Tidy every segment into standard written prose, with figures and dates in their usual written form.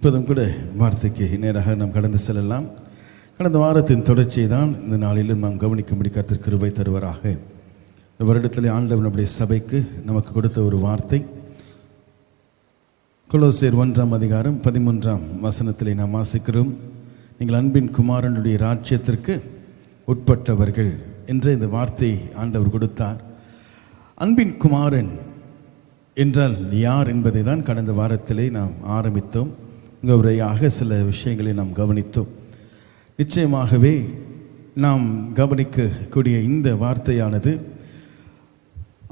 இப்போதும் கூட வார்த்தைக்கு நேராக நாம் கடந்து செல்லலாம். கடந்த வாரத்தின் தொடர்ச்சியை தான் இந்த நாளிலும் நாம் கவனிக்கும்படி கர்த்தர் கிருபை தருவராக. இந்த வருடத்தில் ஆண்டவர் நம்முடைய சபைக்கு நமக்கு கொடுத்த ஒரு வார்த்தை கொலோசியர் 1ஆம் அதிகாரம் 13ஆம் வசனத்திலே நாம் வாசிக்கிறோம். நீங்கள் அன்பின் குமாரனுடைய ராஜ்யத்திற்கு உட்பட்டவர்கள் என்ற இந்த வார்த்தை ஆண்டவர் கொடுத்தார். அன்பின் குமாரன் என்றால் யார் என்பதை தான் கடந்த வாரத்திலே நாம் ஆரம்பித்தோம். உரையாக சில விஷயங்களை நாம் கவனித்தோம். நிச்சயமாகவே நாம் கவனிக்கக்கூடிய இந்த வார்த்தையானது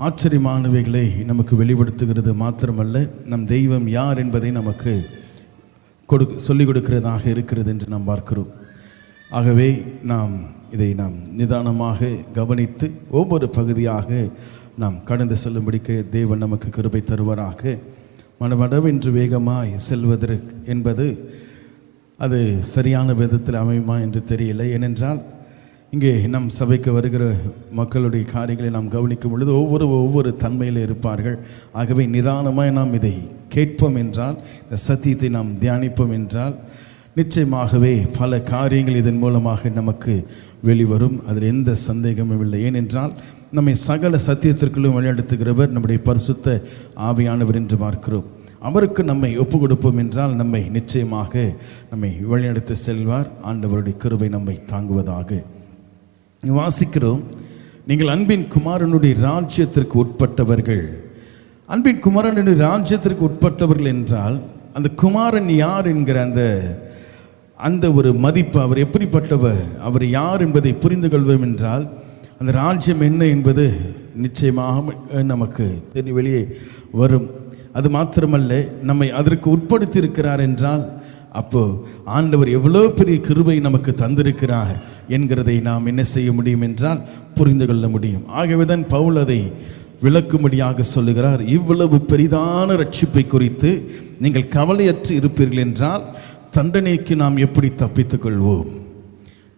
ஆச்சரியமானவைகளை நமக்கு வெளிப்படுத்துகிறது மாத்திரமல்ல, நம் தெய்வம் யார் என்பதை நமக்கு சொல்லிக் கொடுக்கிறதாக இருக்கிறது என்று நாம் பார்க்கிறோம். ஆகவே இதை நாம் நிதானமாக கவனித்து ஒவ்வொரு பகுதியாக நாம் கடந்து செல்லும்படிக்கு தேவன் நமக்கு கிருபை தருவாராக. மனவடவென்று வேகமாய் செல்வதற்கு என்பது அது சரியான விதத்தில் அமையுமா என்று தெரியல. ஏனென்றால் இங்கே நம் சபைக்கு வருகிற மக்களுடைய காரியங்களை நாம் கவனிக்கும் பொழுது ஒவ்வொரு தன்மையில் இருப்பார்கள். ஆகவே நிதானமாய் நாம் இதை கேட்போம் என்றால், இந்த சத்தியத்தை நாம் தியானிப்போம் என்றால் நிச்சயமாகவே பல காரியங்கள் இதன் மூலமாக நமக்கு வெளிவரும். அதில் எந்த சந்தேகமும் இல்லை. ஏனென்றால் நம்மை சகல சத்தியத்திற்குள்ளும் வழிநடத்துகிறவர் நம்முடைய பரிசுத்த ஆவியானவர் என்று பார்க்கிறோம். அவருக்கு நம்மை ஒப்பு கொடுப்போம் என்றால் நம்மை நிச்சயமாக நம்மை வழிநடத்தி செல்வார். ஆண்டவருடைய கிருபை நம்மை தாங்குவதாக. வாசிக்கிறோம், நீங்கள் அன்பின் குமாரனுடைய ராஜ்யத்திற்கு உட்பட்டவர்கள். அன்பின் குமாரனுடைய ராஜ்யத்திற்கு உட்பட்டவர்கள் என்றால் அந்த குமாரன் யார் என்கிற அந்த ஒரு மதிப்பு, அவர் எப்படிப்பட்டவர், அவர் யார் என்பதை புரிந்து கொள்வோம் என்றால் அந்த ராஜ்யம் என்ன என்பது நிச்சயமாக நமக்கு வெளியே வரும். அது மாத்திரமல்ல, நம்மை அதற்கு உட்படுத்தி இருக்கிறார் என்றால் அப்போ ஆண்டவர் எவ்வளோ பெரிய கிருபை நமக்கு தந்திருக்கிறார் என்கிறதை நாம் என்ன செய்ய முடியும் என்றால் புரிந்து கொள்ள முடியும். ஆகவே தான் பவுல் அதை விளக்கும்படியாக சொல்லுகிறார். இவ்வளவு பெரிதான ரட்சிப்பை குறித்து நீங்கள் கவலையற்று இருப்பீர்கள் என்றால் தண்டனைக்கு நாம் எப்படி தப்பித்துக் கொள்வோம்?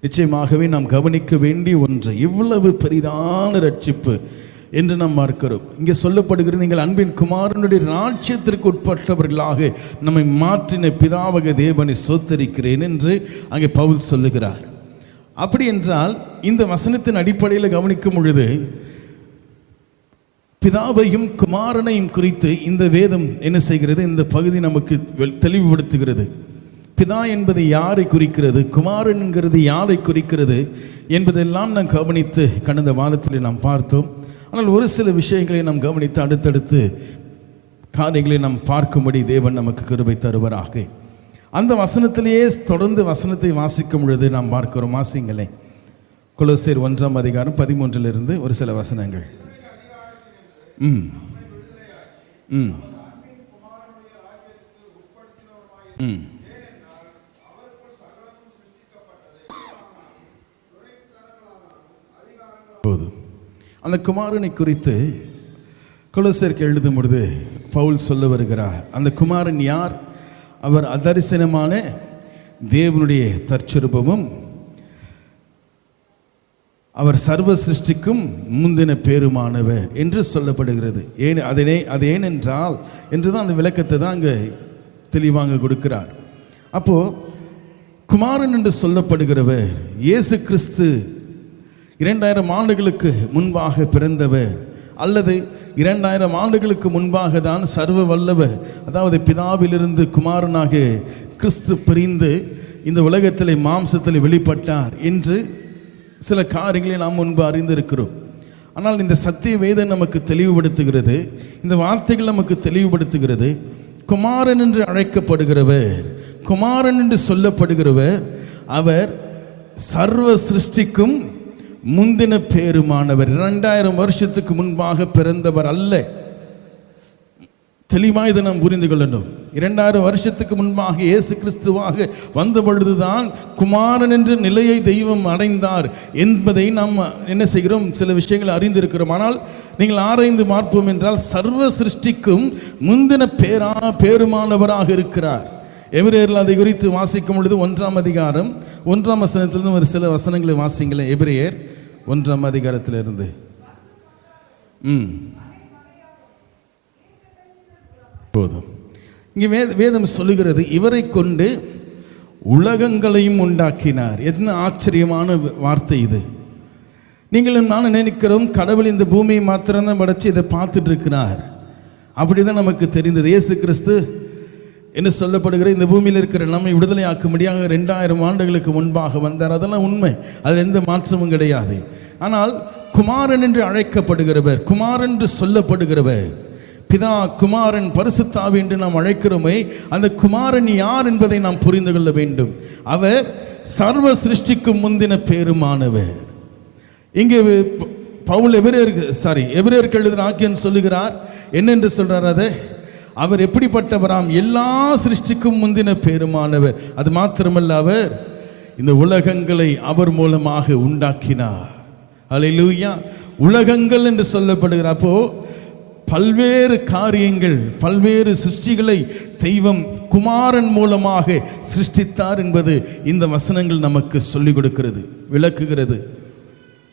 நிச்சயமாகவே நாம் கவனிக்க வேண்டிய ஒன்று, இவ்வளவு பெரிதான ரட்சிப்பு என்று நாம் பார்க்கிறோம். இங்கே சொல்லப்படுகிறது, நீங்கள் அன்பின் குமாரனுடைய ராஜ்யத்திற்கு உட்பட்டவர்களாக நம்மை மாற்றின பிதாவக தேவனை சோத்தரிக்கிறேன் என்று அங்கே பவுல் சொல்லுகிறார். அப்படி என்றால் இந்த வசனத்தின் அடிப்படையில் கவனிக்கும் பொழுது பிதாவையும் குமாரனையும் குறித்து இந்த வேதம் என்ன செய்கிறது? இந்த பகுதி நமக்கு தெளிவுபடுத்துகிறது. பிதா என்பது யாரை குறிக்கிறது, குமாரன் என்கிறது யாரை குறிக்கிறது என்பதெல்லாம் நாம் கவனித்து கடந்த வாரத்தில் நாம் பார்த்தோம். ஆனால் ஒரு சில விஷயங்களை நாம் கவனித்து அடுத்தடுத்து காரியங்களை நாம் பார்க்கும்படி தேவன் நமக்கு கிருபை தருவராக. அந்த வசனத்திலேயே தொடர்ந்து வசனத்தை வாசிக்கும் பொழுது நாம் பார்க்கிறோம். வாசிங்களே, கொலோசியர் 1ஆம் அதிகாரம் 13 ஒரு சில வசனங்கள். ம் ம் ம் போதும். அந்த குமாரனை குறித்து கொலோசியருக்கு எழுதும் பொழுது பவுல் சொல்ல வருகிறார். அந்த குமாரன் யார்? அவர் அதரிசனமான தேவனுடைய தற்சொரூபமும் அவர் சர்வ சிருஷ்டிக்கும் முந்தின பேருமானவர் என்று சொல்லப்படுகிறது. அது ஏனென்றால் என்றுதான் அந்த விளக்கத்தை தான் அங்கே தெளிவாக கொடுக்கிறார். அப்போ குமாரன் என்று சொல்லப்படுகிறவர் இயேசு கிறிஸ்து 2000 ஆண்டுகளுக்கு முன்பாக பிறந்தவர், அல்லது 2000 ஆண்டுகளுக்கு முன்பாக தான் சர்வ வல்லவர், அதாவது பிதாவிலிருந்து குமாரனாக கிறிஸ்து பிரிந்து இந்த உலகத்திலே மாம்சத்தில் வெளிப்பட்டார் என்று சில காரியங்களை நாம் முன்பு அறிந்திருக்கிறோம். ஆனால் இந்த சத்திய வேதம் நமக்கு தெளிவுபடுத்துகிறது, இந்த வார்த்தைகள் நமக்கு தெளிவுபடுத்துகிறது. குமாரன் என்று அழைக்கப்படுகிறவர், குமாரன் என்று சொல்லப்படுகிறவர், அவர் சர்வ சிருஷ்டிக்கும் முந்தின பேருமானவர். 2000 வருஷத்துக்கு முன்பாக பிறந்தவர் அல்ல. தெளிவாக இதை நாம் புரிந்து கொள்ளணும். 2000 வருஷத்துக்கு முன்பாக இயேசு கிறிஸ்துவாக வந்த பொழுதுதான் குமாரன் என்ற நிலையை தெய்வம் அடைந்தார் என்பதை நாம் என்ன செய்கிறோம்? சில விஷயங்களை அறிந்திருக்கிறோம். ஆனால் நீங்கள் ஆராய்ந்து பார்ப்போம் என்றால் சர்வ சிருஷ்டிக்கும் முந்தின பேருமானவராக இருக்கிறார். எபிரேயரில் அதை குறித்து வாசிக்கும் பொழுது 1ஆம் அதிகாரம் 1ஆம் வசனத்திலிருந்து ஒரு சில வசனங்களை வாசிங்களேன். எபிரேயர் 1ஆம் அதிகாரத்திலிருந்து. போதும். இங்கே வேதம் சொல்லுகிறது, இவரை கொண்டு உலகங்களையும் உண்டாக்கினார். என்ன ஆச்சரியமான வார்த்தை இது! நீங்களும் நானும் நினைக்கிறோம், கடவுள் இந்த பூமியை மாத்திரம்தான் படைச்சு இதை பார்த்துட்டு இருக்கிறார். அப்படிதான் நமக்கு தெரிந்தது. இயேசு கிறிஸ்து என்று சொல்லப்படுகிற இந்த பூமியில் இருக்கிற நம்மை விடுதலை ஆக்கும்படியாக 2000 ஆண்டுகளுக்கு முன்பாக வந்தார். அதெல்லாம் உண்மை, அதில் எந்த மாற்றமும் கிடையாது. ஆனால் குமாரன் என்று அழைக்கப்படுகிறவர், குமாரன் என்று சொல்லப்படுகிறவர், பிதா குமாரன் பரிசுத்த ஆவி என்று நாம் அழைக்கிறோமே, அந்த குமாரன் யார் என்பதை நாம் புரிந்து கொள்ள வேண்டும். அவர் சர்வ சிருஷ்டிக்கும் முந்தின பேருமானவர். இங்கே பவுல் எபிரேயருக்கு எழுதின ஆக்கியன் சொல்லுகிறார், என்னென்று சொல்றார்? அதை அவர் எப்படிப்பட்டவராம்? எல்லா சிருஷ்டிக்கும் முந்தின பேருமானவர். அது மாத்திரமல்ல, அவர் இந்த உலகங்களை அவர் மூலமாக உண்டாக்கினார். அல்லேலூயா! உலகங்கள் என்று சொல்லப்படுகிறார். அப்போ பல்வேறு காரியங்கள், பல்வேறு சிருஷ்டிகளை தெய்வம் குமாரன் மூலமாக சிருஷ்டித்தார் என்பது இந்த வசனங்கள் நமக்கு சொல்லிக் கொடுக்கிறது, விளக்குகிறது.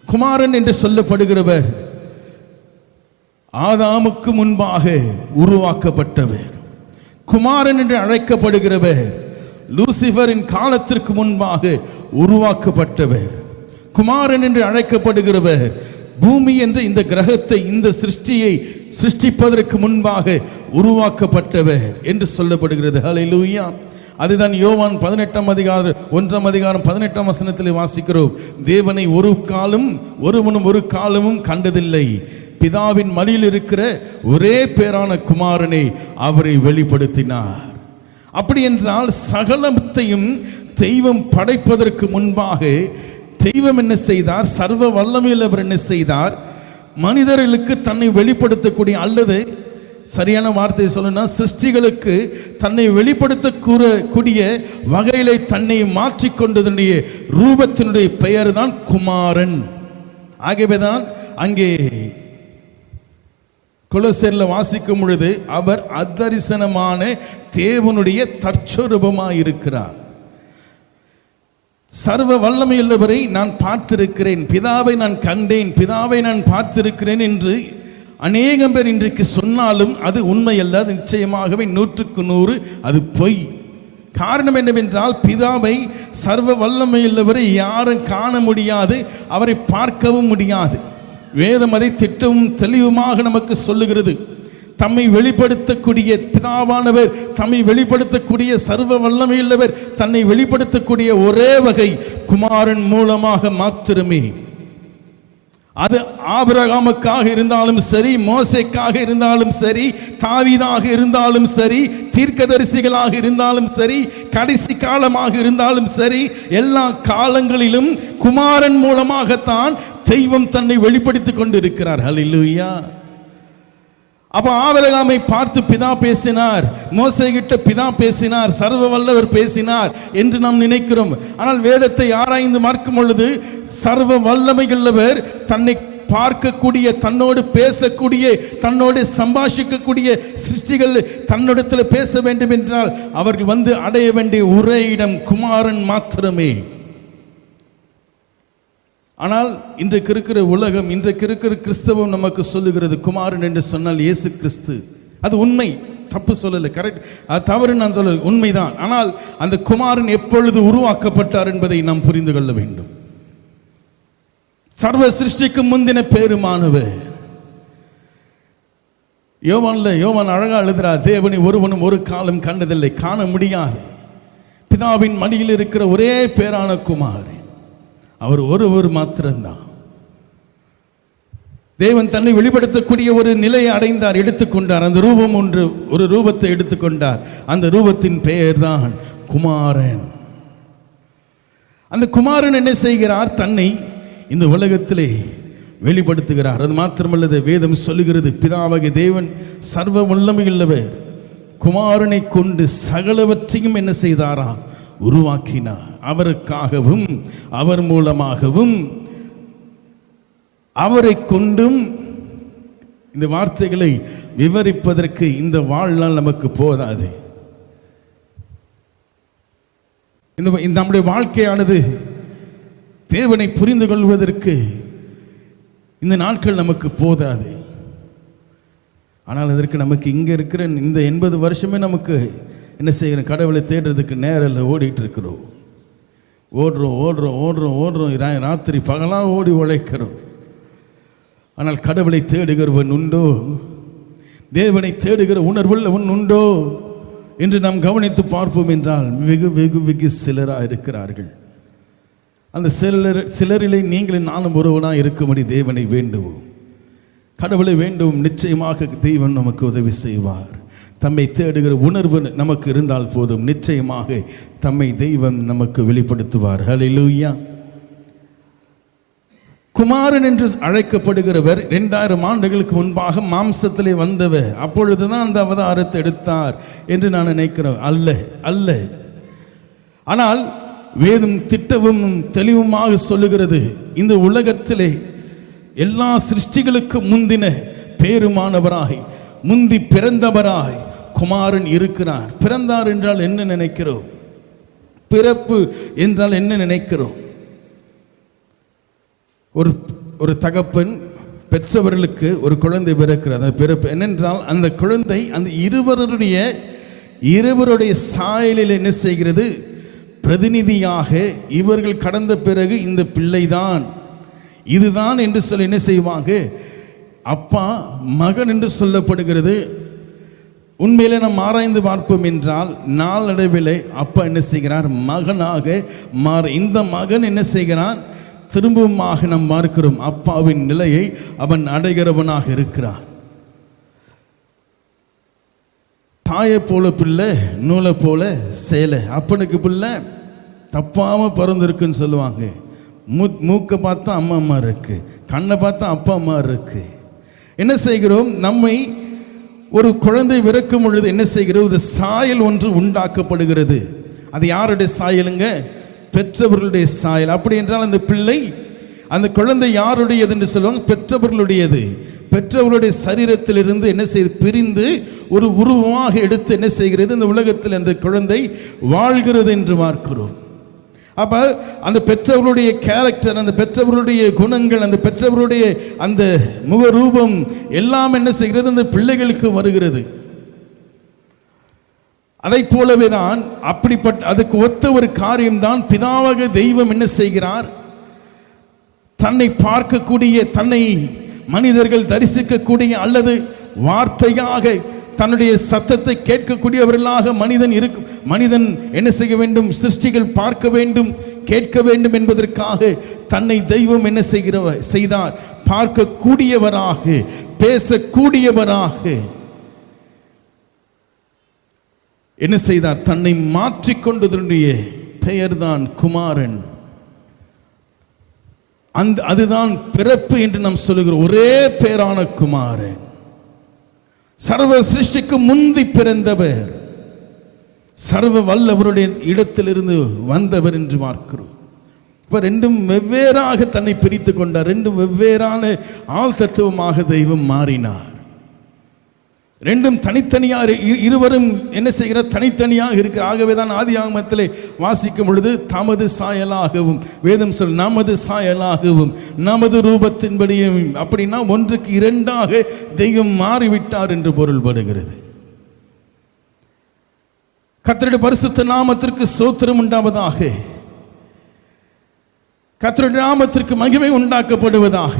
குமாரன் என்று சொல்லப்படுகிறவர் ஆதாமுக்கு முன்பாக உருவாக்கப்பட்டவர். குமாரன் என்று அழைக்கப்படுகிறவர் லூசிபரின் காலத்திற்கு முன்பாக உருவாக்கப்பட்டவர். குமாரன் என்று அழைக்கப்படுகிறவர் பூமி என்ற இந்த கிரகத்தை, இந்த சிருஷ்டியை சிருஷ்டிப்பதற்கு முன்பாக உருவாக்கப்பட்டவர் என்று சொல்லப்படுகிறது. ஹல்லேலூயா! அதுதான் யோவான் 18 அதிகாரம் 1 அதிகாரம் 18 வசனத்தில் வாசிக்கிறோம். தேவனை ஒருவனும் ஒரு காலமும் கண்டதில்லை, பிதாவின் மடியில் இருக்கிற ஒரே பேரான குமாரனை அவரை வெளிப்படுத்தினார். அப்படி என்றால் சகலத்தையும் தெய்வம் படைப்பதற்கு முன்பாக தெய்வம் என்ன செய்தார்? சர்வ வல்லமையுள்ளவர் என்ன செய்தார்? மனிதர்களுக்கு தன்னை வெளிப்படுத்தக்கூடிய, அல்லது சரியான வார்த்தையை சொல்லணும்னா சிருஷ்டிகளுக்கு தன்னை வெளிப்படுத்தக்கூடிய வகையிலே தன்னை மாற்றிக்கொண்டதனுடைய ரூபத்தினுடைய பெயர் தான் குமாரன். ஆகவேதான் அங்கே கொலோசையரில் வாசிக்கும் பொழுது அவர் அதரிசனமான தேவனுடைய தற்சொரூபமாய் இருக்கிறார். சர்வ வல்லமையுள்ளவரை நான் பார்த்திருக்கிறேன், பிதாவை நான் கண்டேன், பிதாவை நான் பார்த்திருக்கிறேன் என்று அநேகம் பேர் இன்றைக்கு சொன்னாலும் அது உண்மை அல்ல. அது நிச்சயமாகவே 100க்கு 100 அது பொய். காரணம் என்னவென்றால், பிதாவை சர்வ வல்லமையுள்ளவரை யாரும் காண முடியாது, அவரை பார்க்கவும் முடியாது. வேதம் அதை திட்டமும் தெளிவுமாக நமக்கு சொல்லுகிறது. தம்மை வெளிப்படுத்தக்கூடிய பிதாவானவர், தம்மை வெளிப்படுத்தக்கூடிய சர்வ வல்லமையுள்ளவர், தன்னை வெளிப்படுத்தக்கூடிய ஒரே வகை குமாரன் மூலமாக மாத்திரமே. அது ஆபிரகாமுக்காக இருந்தாலும் சரி, மோசேக்காக இருந்தாலும் சரி, தாவீதாக இருந்தாலும் சரி, தீர்க்கதரிசிகளாக இருந்தாலும் சரி, கடைசி காலமாக இருந்தாலும் சரி, எல்லா காலங்களிலும் குமாரன் மூலமாகத்தான் தெய்வம் தன்னை வெளிப்படுத்திக் கொண்டிருக்கிறார். ஹல்லேலூயா! அப்ப ஆபிரகாமை பார்த்து பிதா பேசினார், மோசே கிட்ட பிதா பேசினார், சர்வ வல்லவர் பேசினார் என்று நாம் நினைக்கிறோம். ஆனால் வேதத்தை ஆராய்ந்து பார்க்கும் பொழுது சர்வ வல்லமையுள்ளவர் தன்னை பார்க்கக்கூடிய, தன்னோடு பேசக்கூடிய, தன்னோடு சம்பாஷிக்கக்கூடிய சிருஷ்டிகள் தன்னிடத்தில் பேச வேண்டும் என்றால் அவர்கள் வந்து அடைய வேண்டிய ஒரே இடம் குமாரன் மாத்திரமே. ஆனால் இன்றைக்கு இருக்கிற உலகம், இன்றைக்கு இருக்கிற கிறிஸ்தவம் நமக்கு சொல்லுகிறது குமாரன் என்று சொன்னால் இயேசு கிறிஸ்து. அது உண்மை, தப்பு சொல்லலை, கரெக்ட், அது தவறு நான் சொல்ல, உண்மைதான். ஆனால் அந்த குமாரன் எப்பொழுது உருவாக்கப்பட்டார் என்பதை நாம் புரிந்து கொள்ள வேண்டும். சர்வ சிருஷ்டிக்கு முந்தின பேருமானவர். யோவான் அழகா எழுதுறார், தேவனை ஒருவனும் ஒரு காலம் கண்டதில்லை, காண முடியாது, பிதாவின் மடியில் இருக்கிற ஒரே பேரான குமாரன், அவர் ஒருவர் மாத்திரம்தான். தேவன் தன்னை வெளிப்படுத்தக்கூடிய ஒரு நிலையை அடைந்தார், எடுத்துக்கொண்டார். அந்த ரூபம் ஒரு ரூபத்தை எடுத்துக்கொண்டார். அந்த ரூபத்தின் பெயர் தான் குமாரன். அந்த குமாரன் என்ன செய்கிறார்? தன்னை இந்த உலகத்திலே வெளிப்படுத்துகிறார். அது மாத்திரமல்லது, வேதம் சொல்லுகிறது, பிதாவாகிய தேவன் சர்வ வல்லமையுள்ளவர் குமாரனை கொண்டு சகலவற்றையும் என்ன செய்தாராம்? உருவாக்கினார். அவருக்காகவும் அவர் மூலமாகவும் அவரை கொண்டும். இந்த வார்த்தைகளை விவரிப்பதற்கு இந்த வாழ்நாள் நமக்கு போதாது. இந்த நம்முடைய வாழ்க்கையானது தேவனை புரிந்து கொள்வதற்கு இந்த நாட்கள் நமக்கு போதாது. ஆனால் அதற்கு நமக்கு இங்கே இருக்கிற இந்த 80 வருஷமே நமக்கு என்ன செய்கிறோம்? கடவுளை தேடுறதுக்கு நேரில் ஓடிட்டு இருக்கிறோம். ஓடுறோம் ராத்திரி பகலாக ஓடி உழைக்கிறோம். ஆனால் கடவுளை தேடுகிறவன் உண்டோ? தேவனை தேடுகிற உணர்வுள்ளவன் உண்டோ என்று நாம் கவனித்து பார்ப்போம் என்றால் வெகு வெகு வெகு சிலராக இருக்கிறார்கள். அந்த சிலரிலே நீங்களும் நானும் ஒருவனாக இருக்கும்படி தேவனை வேண்டுவோம், கடவுளை வேண்டும். நிச்சயமாக தெய்வம் நமக்கு உதவி செய்வார். தம்மை தேடுகிற உணர்வு நமக்கு இருந்தால் போதும், நிச்சயமாக தம்மை தெய்வம் நமக்கு வெளிப்படுத்துவார். ஹல்லேலூயா. குமாரன் என்று அழைக்கப்படுகிறவர் 2000 ஆண்டுகளுக்கு முன்பாக மாம்சத்திலே வந்தவர். அப்பொழுதுதான் அந்த அவதாரத்தை எடுத்தார் என்று நான் நினைக்கிறேன். அல்ல. ஆனால் வேதம் திட்டவும் தெளிவுமாக சொல்லுகிறது, இந்த உலகத்திலே எல்லா சிருஷ்டிகளுக்கு முந்தின பேருமானவராய் முந்தி பிறந்தவராய் குமாரன் இருக்கிறார். பிறந்தார் என்றால் என்ன நினைக்கிறோம்? பிறப்பு என்றால் என்ன நினைக்கிறோம்? ஒரு தகப்பன் பெற்றவர்களுக்கு ஒரு குழந்தை பிறக்கிறது. அந்த பிறப்பு என்னென்றால் அந்த குழந்தை அந்த இருவருடைய சாயலில் என்ன செய்கிறது? பிரதிநிதியாக இவர்கள் கடந்த பிறகு இந்த பிள்ளைதான் இதுதான் என்று சொல்லி என்ன செய்வாங்க? அப்பா மகன் என்று சொல்லப்படுகிறது. உண்மையிலே நாம் ஆராய்ந்து பார்ப்போம் என்றால் நாளடைவில் அப்பா என்ன செய்கிறார்? மகனாக மாற இந்த மகன் என்ன செய்கிறான்? திரும்பவுமாக நாம் பார்க்கிறோம் அப்பாவின் நிலையை அவன் அடைகிறவனாக இருக்கிறான். தாயை போல பிள்ளை, நூலை போல சேலை. அப்பனுக்கு பிள்ளை தப்பாமல் பிறந்திருக்குன்னு சொல்லுவாங்க. மூக்கை பார்த்தா அம்மா இருக்கு, கண்ணை பார்த்தா அப்பா அம்மா இருக்கு. என்ன செய்கிறோம்? நம்மை ஒரு குழந்தை பிறக்கும் பொழுது என்ன செய்கிறது? ஒரு சாயல் ஒன்று உண்டாக்கப்படுகிறது. அது யாருடைய சாயலுங்க? பெற்றவர்களுடைய சாயல். அப்படி என்றால் அந்த பிள்ளை, அந்த குழந்தை யாருடையது என்று சொல்லுவாங்க? பெற்றவர்களுடையது. பெற்றவர்களுடைய சரீரத்திலிருந்து என்ன செய்து பிரிந்து ஒரு உருவமாக எடுத்து என்ன செய்கிறது? இந்த உலகத்தில் அந்த குழந்தை வாழ்கிறது என்று பார்க்கிறோம். அப்ப அந்த பெற்றவர்களுடைய கேரக்டர், அந்த பெற்றவர்களுடைய குணங்கள், அந்த பெற்றவர்களுடைய அந்த முகரூபம் எல்லாம் என்ன செய்கிறது? அந்த பிள்ளைகளுக்கு வருகிறது. அதை போலவே தான் அப்படிப்பட்ட அதுக்கு ஒத்த ஒரு காரியம்தான் பிதாவாக தெய்வம் என்ன செய்கிறார்? தன்னை பார்க்கக்கூடிய, தன்னை மனிதர்கள் தரிசிக்கக்கூடிய அல்லது வார்த்தையாக தன்னுடைய சத்தத்தை கேட்கக்கூடியவர்களாக மனிதன் என்ன செய்ய வேண்டும்? சிருஷ்டிகள் பார்க்க வேண்டும், கேட்க வேண்டும் என்பதற்காக தன்னை தெய்வம் என்ன செய்தார்? பார்க்கக்கூடியவராக, பேசக்கூடியவராக என்ன செய்தார்? தன்னை மாற்றிக்கொண்டதனுடைய பெயர்தான் குமாரன். அதுதான் பிறப்பு என்று நாம் சொல்லுகிறோம். ஒரே பேரான குமாரன், சர்வ சிருஷ்டிக்கு முந்தி பிறந்தவர், சர்வ வல்லவருடைய இடத்திலிருந்து வந்தவர் என்று பார்க்கிறோம். இப்ப ரெண்டும் வெவ்வேறாக தன்னை பிரித்து கொண்டார். ரெண்டும் வெவ்வேறான ஆள் தத்துவமாக தெய்வம் மாறினார். ரெண்டும் தனித்தனியாக, இருவரும் என்ன செய்கிறார்? தனித்தனியாக இருக்கிற. ஆகவே தான் ஆதியாகமத்திலே வாசிக்கும் பொழுது தமது சாயலாகவும், வேதம் சொல் நமது சாயலாகவும் நமது ரூபத்தின்படியும், அப்படின்னா ஒன்றுக்கு இரண்டாக தெய்வம் மாறிவிட்டார் என்று பொருள்படுகிறது. கர்த்தருடைய பரிசுத்த நாமத்திற்கு ஸ்தோத்திரம் உண்டாவதாக, கர்த்தருடைய நாமத்திற்கு மகிமை உண்டாக்கப்படுவதாக.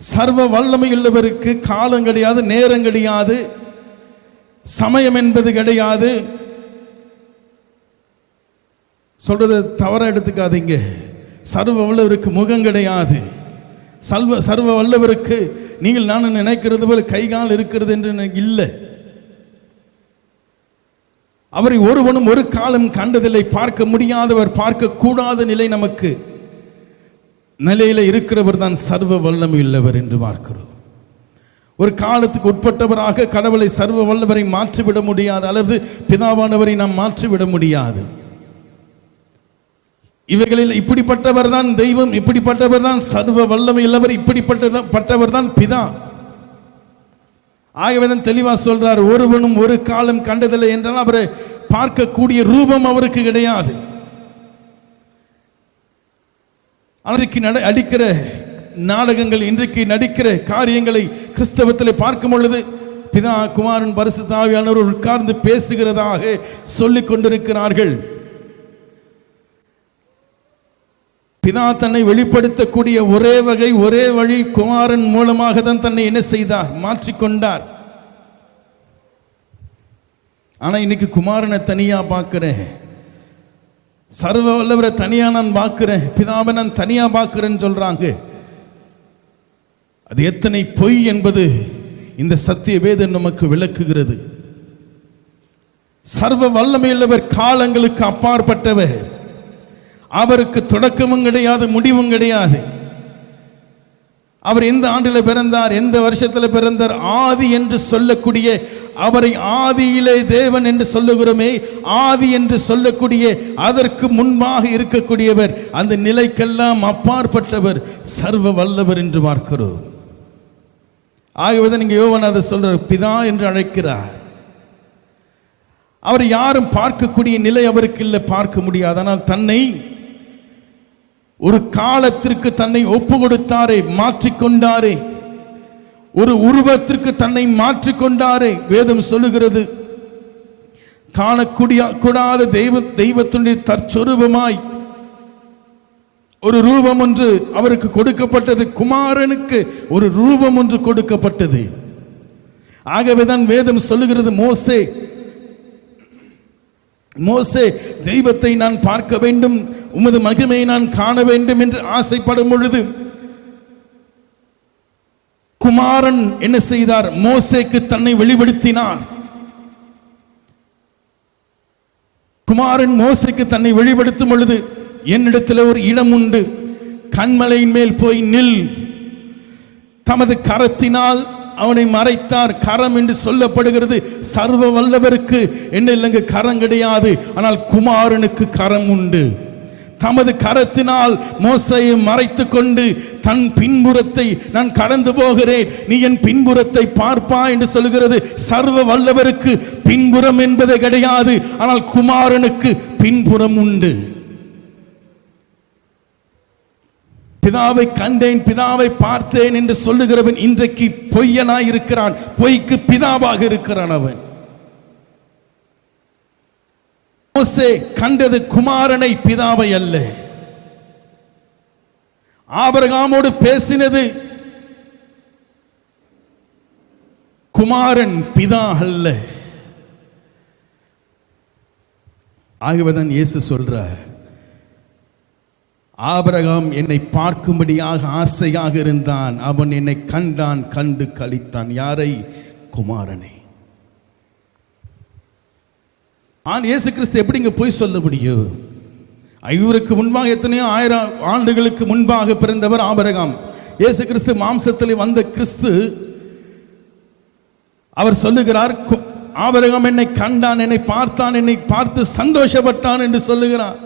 சர்வ வல்லமை உள்ளவருக்கு காலம் கிடையாது, நேரம் கிடையாது, சமயம் என்பது கிடையாது. சொல்றது தவற எடுத்துக்காதீங்க. சர்வ வல்லவருக்கு முகம் கிடையாது. சர்வ வல்லவருக்கு நீங்கள் நான் நினைக்கிறது போல கைகால் இருக்கிறது என்று இல்லை. அவரை ஒருவனும் ஒரு காலம் கண்டதில்லை, பார்க்க முடியாதவர், பார்க்க கூடாத நிலை நமக்கு நிலையில இருக்கிறவர் தான் சர்வ வல்லமை உள்ளவர் என்று பார்க்கிறோம். ஒரு காலத்துக்கு உட்பட்டவராக கடவுளை சர்வ வல்லவரை மாற்றிவிட முடியாது, அல்லது பிதாவானவரை நாம் மாற்றிவிட முடியாது. இவைகளில் இப்படிப்பட்டவர் தான் தெய்வம், இப்படிப்பட்டவர் தான் சர்வ வல்லமை உள்ளவர், இப்படிப்பட்டவர் தான் பிதா. ஆகவே தான் தெளிவா சொல்றார், ஒருவனும் ஒரு காலம் கண்டதில்லை என்றால் அவரை பார்க்கக்கூடிய ரூபம் அவருக்கு கிடையாது. அன்றைக்கு அடிக்கிற நாடகங்கள், இன்றைக்கு நடிக்கிற காரியங்களை கிறிஸ்தவத்தில் பார்க்கும் பொழுது பிதா, குமாரன், பரிசுத்த ஆவியானவர் உட்கார்ந்து பேசுகிறதாக சொல்லிக் கொண்டிருக்கிறார்கள். பிதா தன்னை வெளிப்படுத்தக்கூடிய ஒரே வகை, ஒரே வழி குமாரன் மூலமாக தான் தன்னை என்ன செய்தார்? மாற்றிக்கொண்டார். ஆனா இன்னைக்கு குமாரனை தனியா பார்க்கிறேன், சர்வ வல்லவரை தனியா நான் பார்க்கிறேன், பிதாவை நான் தனியா பார்க்கிறேன்னு சொல்றாங்க. அது எத்தனை பொய் என்பது இந்த சத்திய வேதம் நமக்கு விளக்குகிறது. சர்வ வல்லமையுள்ளவர், காலங்களுக்கு அப்பாற்பட்டவர், அவருக்கு தொடக்கமும் கிடையாது, முடிவும் கிடையாது. அவர் எந்த ஆண்டில் பிறந்தார், எந்த வருஷத்தில் பிறந்தார், ஆதி என்று சொல்லக்கூடிய அவரை ஆதியிலே தேவன் என்று சொல்லுகிறோமே, ஆதி என்று சொல்லக்கூடிய அதற்கு முன்பாக இருக்கக்கூடியவர், அந்த நிலைக்கெல்லாம் அப்பாற்பட்டவர், சர்வ வல்லவர் என்று பார்க்கிறோம். ஆகவே நீங்க யோவான் அதை சொல்றார், பிதா என்று அழைக்கிறார். அவர் யாரும் பார்க்கக்கூடிய நிலை அவருக்கு இல்லை, பார்க்க முடியாது. ஆனால் தன்னை ஒரு காலத்திற்கு தன்னை ஒப்பு கொடுத்தாரே, மாற்றிக்கொண்டாரே, ஒரு உருவத்திற்கு தன்னை மாற்றிக்கொண்டாரே. வேதம் சொல்லுகிறது, காணக்கூடாத தெய்வத்தினுடைய தற்சொரூபமாய் ஒரு ரூபம் ஒன்று அவருக்கு கொடுக்கப்பட்டது. குமாரனுக்கு ஒரு ரூபம் ஒன்று கொடுக்கப்பட்டது. ஆகவேதான் வேதம் சொல்லுகிறது, மோசே தெய்வத்தை நான் பார்க்க வேண்டும், உமது மகிமையை நான் காண வேண்டும் என்று ஆசைப்படும் பொழுது குமாரன் என்ன செய்தார்? மோசேக்கு தன்னை வெளிப்படுத்தினார். குமாரன் மோசேக்கு தன்னை வெளிப்படுத்தும் பொழுது, என்னிடத்தில் ஒரு இடம் உண்டு, கண்மலையின் மேல் போய் நில். தமது கரத்தினால் அவனை மறைத்தார். கரம் என்று சொல்லப்படுகிறது. சர்வ வல்லவருக்கு என்ன இல்லைங்க, கரம் கிடையாது. ஆனால் குமாரனுக்கு கரம் உண்டு. தமது கரத்தினால் மோசேயை மறைத்து கொண்டு தன் பின்புறத்தை, நான் கடந்து போகிறேன், நீ என் பின்புறத்தை பார்ப்பா என்று சொல்கிறது. சர்வ வல்லவருக்கு பின்புறம் என்பது கிடையாது, ஆனால் குமாரனுக்கு பின்புறம் உண்டு. பிதாவை கண்டேன், பிதாவை பார்த்தேன் என்று சொல்லுகிறவன் இன்றைக்கு பொய்யனாய் இருக்கிறான், பொய்க்கு பிதாவாக இருக்கிறான். அவன் மோசே கண்டது குமாரனை, பிதாவை அல்ல. ஆபிரகாமோடு பேசினது குமாரன், பிதா அல்ல. ஆகவேதான் இயேசு சொல்றார், ஆபிரகாம் என்னை பார்க்கும்படியாக ஆசையாக இருந்தான், அவன் என்னை கண்டான், கண்டு களித்தான். யாரை? குமாரனை. இயேசு கிறிஸ்து எப்படிங்க போய் சொல்ல முடியும்? இவருக்கு முன்பாக எத்தனையோ 1000 ஆண்டுகளுக்கு முன்பாக பிறந்தவர் ஆபிரகாம். இயேசு கிறிஸ்து மாம்சத்தில் வந்த கிறிஸ்து. அவர் சொல்லுகிறார், ஆபிரகாம் என்னை கண்டான், என்னை பார்த்தான், என்னை பார்த்து சந்தோஷப்பட்டான் என்று சொல்லுகிறார்.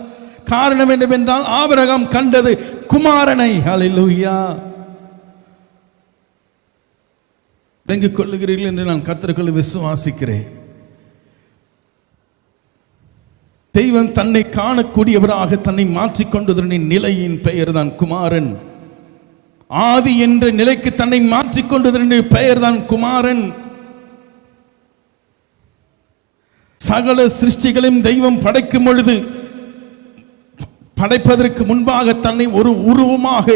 காரணம் என்னவென்றால் ஆபிரகாம் கண்டது குமாரனை. ஹல்லேலூயா. விளங்கிக் கொள்ளுகிறீர்கள் என்று நான் கர்த்தருக்குள் விசுவாசிக்கிறேன். தெய்வம் தன்னை காணக்கூடியவராக தன்னை மாற்றிக்கொண்டதன் நிலையின் பெயர் தான் குமாரன். ஆதி என்ற நிலைக்கு தன்னை மாற்றிக்கொண்டதன் பெயர் தான் குமாரன். சகல சிருஷ்டிகளையும் தெய்வம் படைக்கும் பொழுது, படைப்பதற்கு முன்பாக தன்னை ஒரு உருவமாக,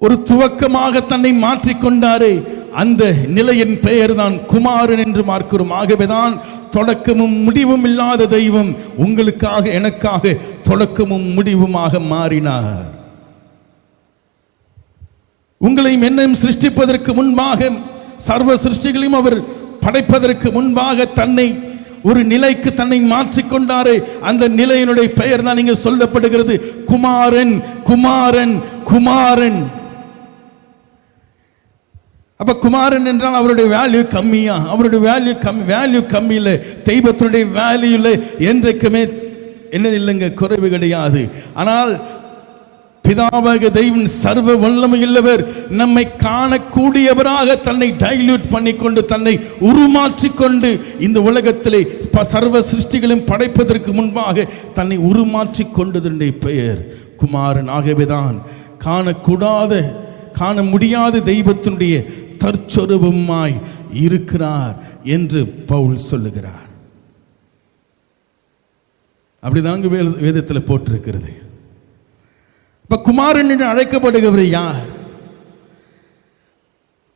ஒரு துவக்கமாக தன்னை மாற்றிக்கொண்டாரே, அந்த நிலையின் பெயர் தான் குமாரன் என்று பார்க்கிறோம். ஆகவேதான் தொடக்கமும் முடிவும் இல்லாத தெய்வம் உங்களுக்காக, எனக்காக தொடக்கமும் முடிவுமாக மாறினார். உங்களையும் என்னையும் சிருஷ்டிப்பதற்கு முன்பாக, சர்வ சிருஷ்டிகளையும் அவர் படைப்பதற்கு முன்பாக தன்னை ஒரு நிலைக்கு தன்னை மாற்றிக்கொண்டாரே, அந்த நிலையினுடைய பெயர் தான் இங்கே சொல்லப்படுகிறது, குமாரன். குமாரன், குமாரன். அப்ப குமாரன் என்றால் அவருடைய வேல்யூ கம்மியா? அவருடைய வேல்யூ கம்மி இல்லை. தெய்வத்தினுடைய வேல்யூல என்றைக்குமே என்ன இல்லைங்க, குறைவு கிடையாது. ஆனால் பிதாவாக தெய்வம் சர்வ வல்லமையுள்ளவர், நம்மை காணக்கூடியவராக தன்னை டைல்யூட் பண்ணிக்கொண்டு, தன்னை உருமாற்றிக்கொண்டு, இந்த உலகத்திலே சர்வ சிருஷ்டிகளையும் படைப்பதற்கு முன்பாக தன்னை உருமாற்றிக் கொண்டதனுடைய பெயர் குமாரன். ஆகவேதான் காண முடியாத தெய்வத்தினுடைய தற்சொரூபமாய் இருக்கிறார் என்று பவுல் சொல்லுகிறார். அப்படிதாங்க வேதத்தில் போட்டிருக்கிறது. இப்ப குமாரன் என்று அழைக்கப்படுகிறவர் யார்?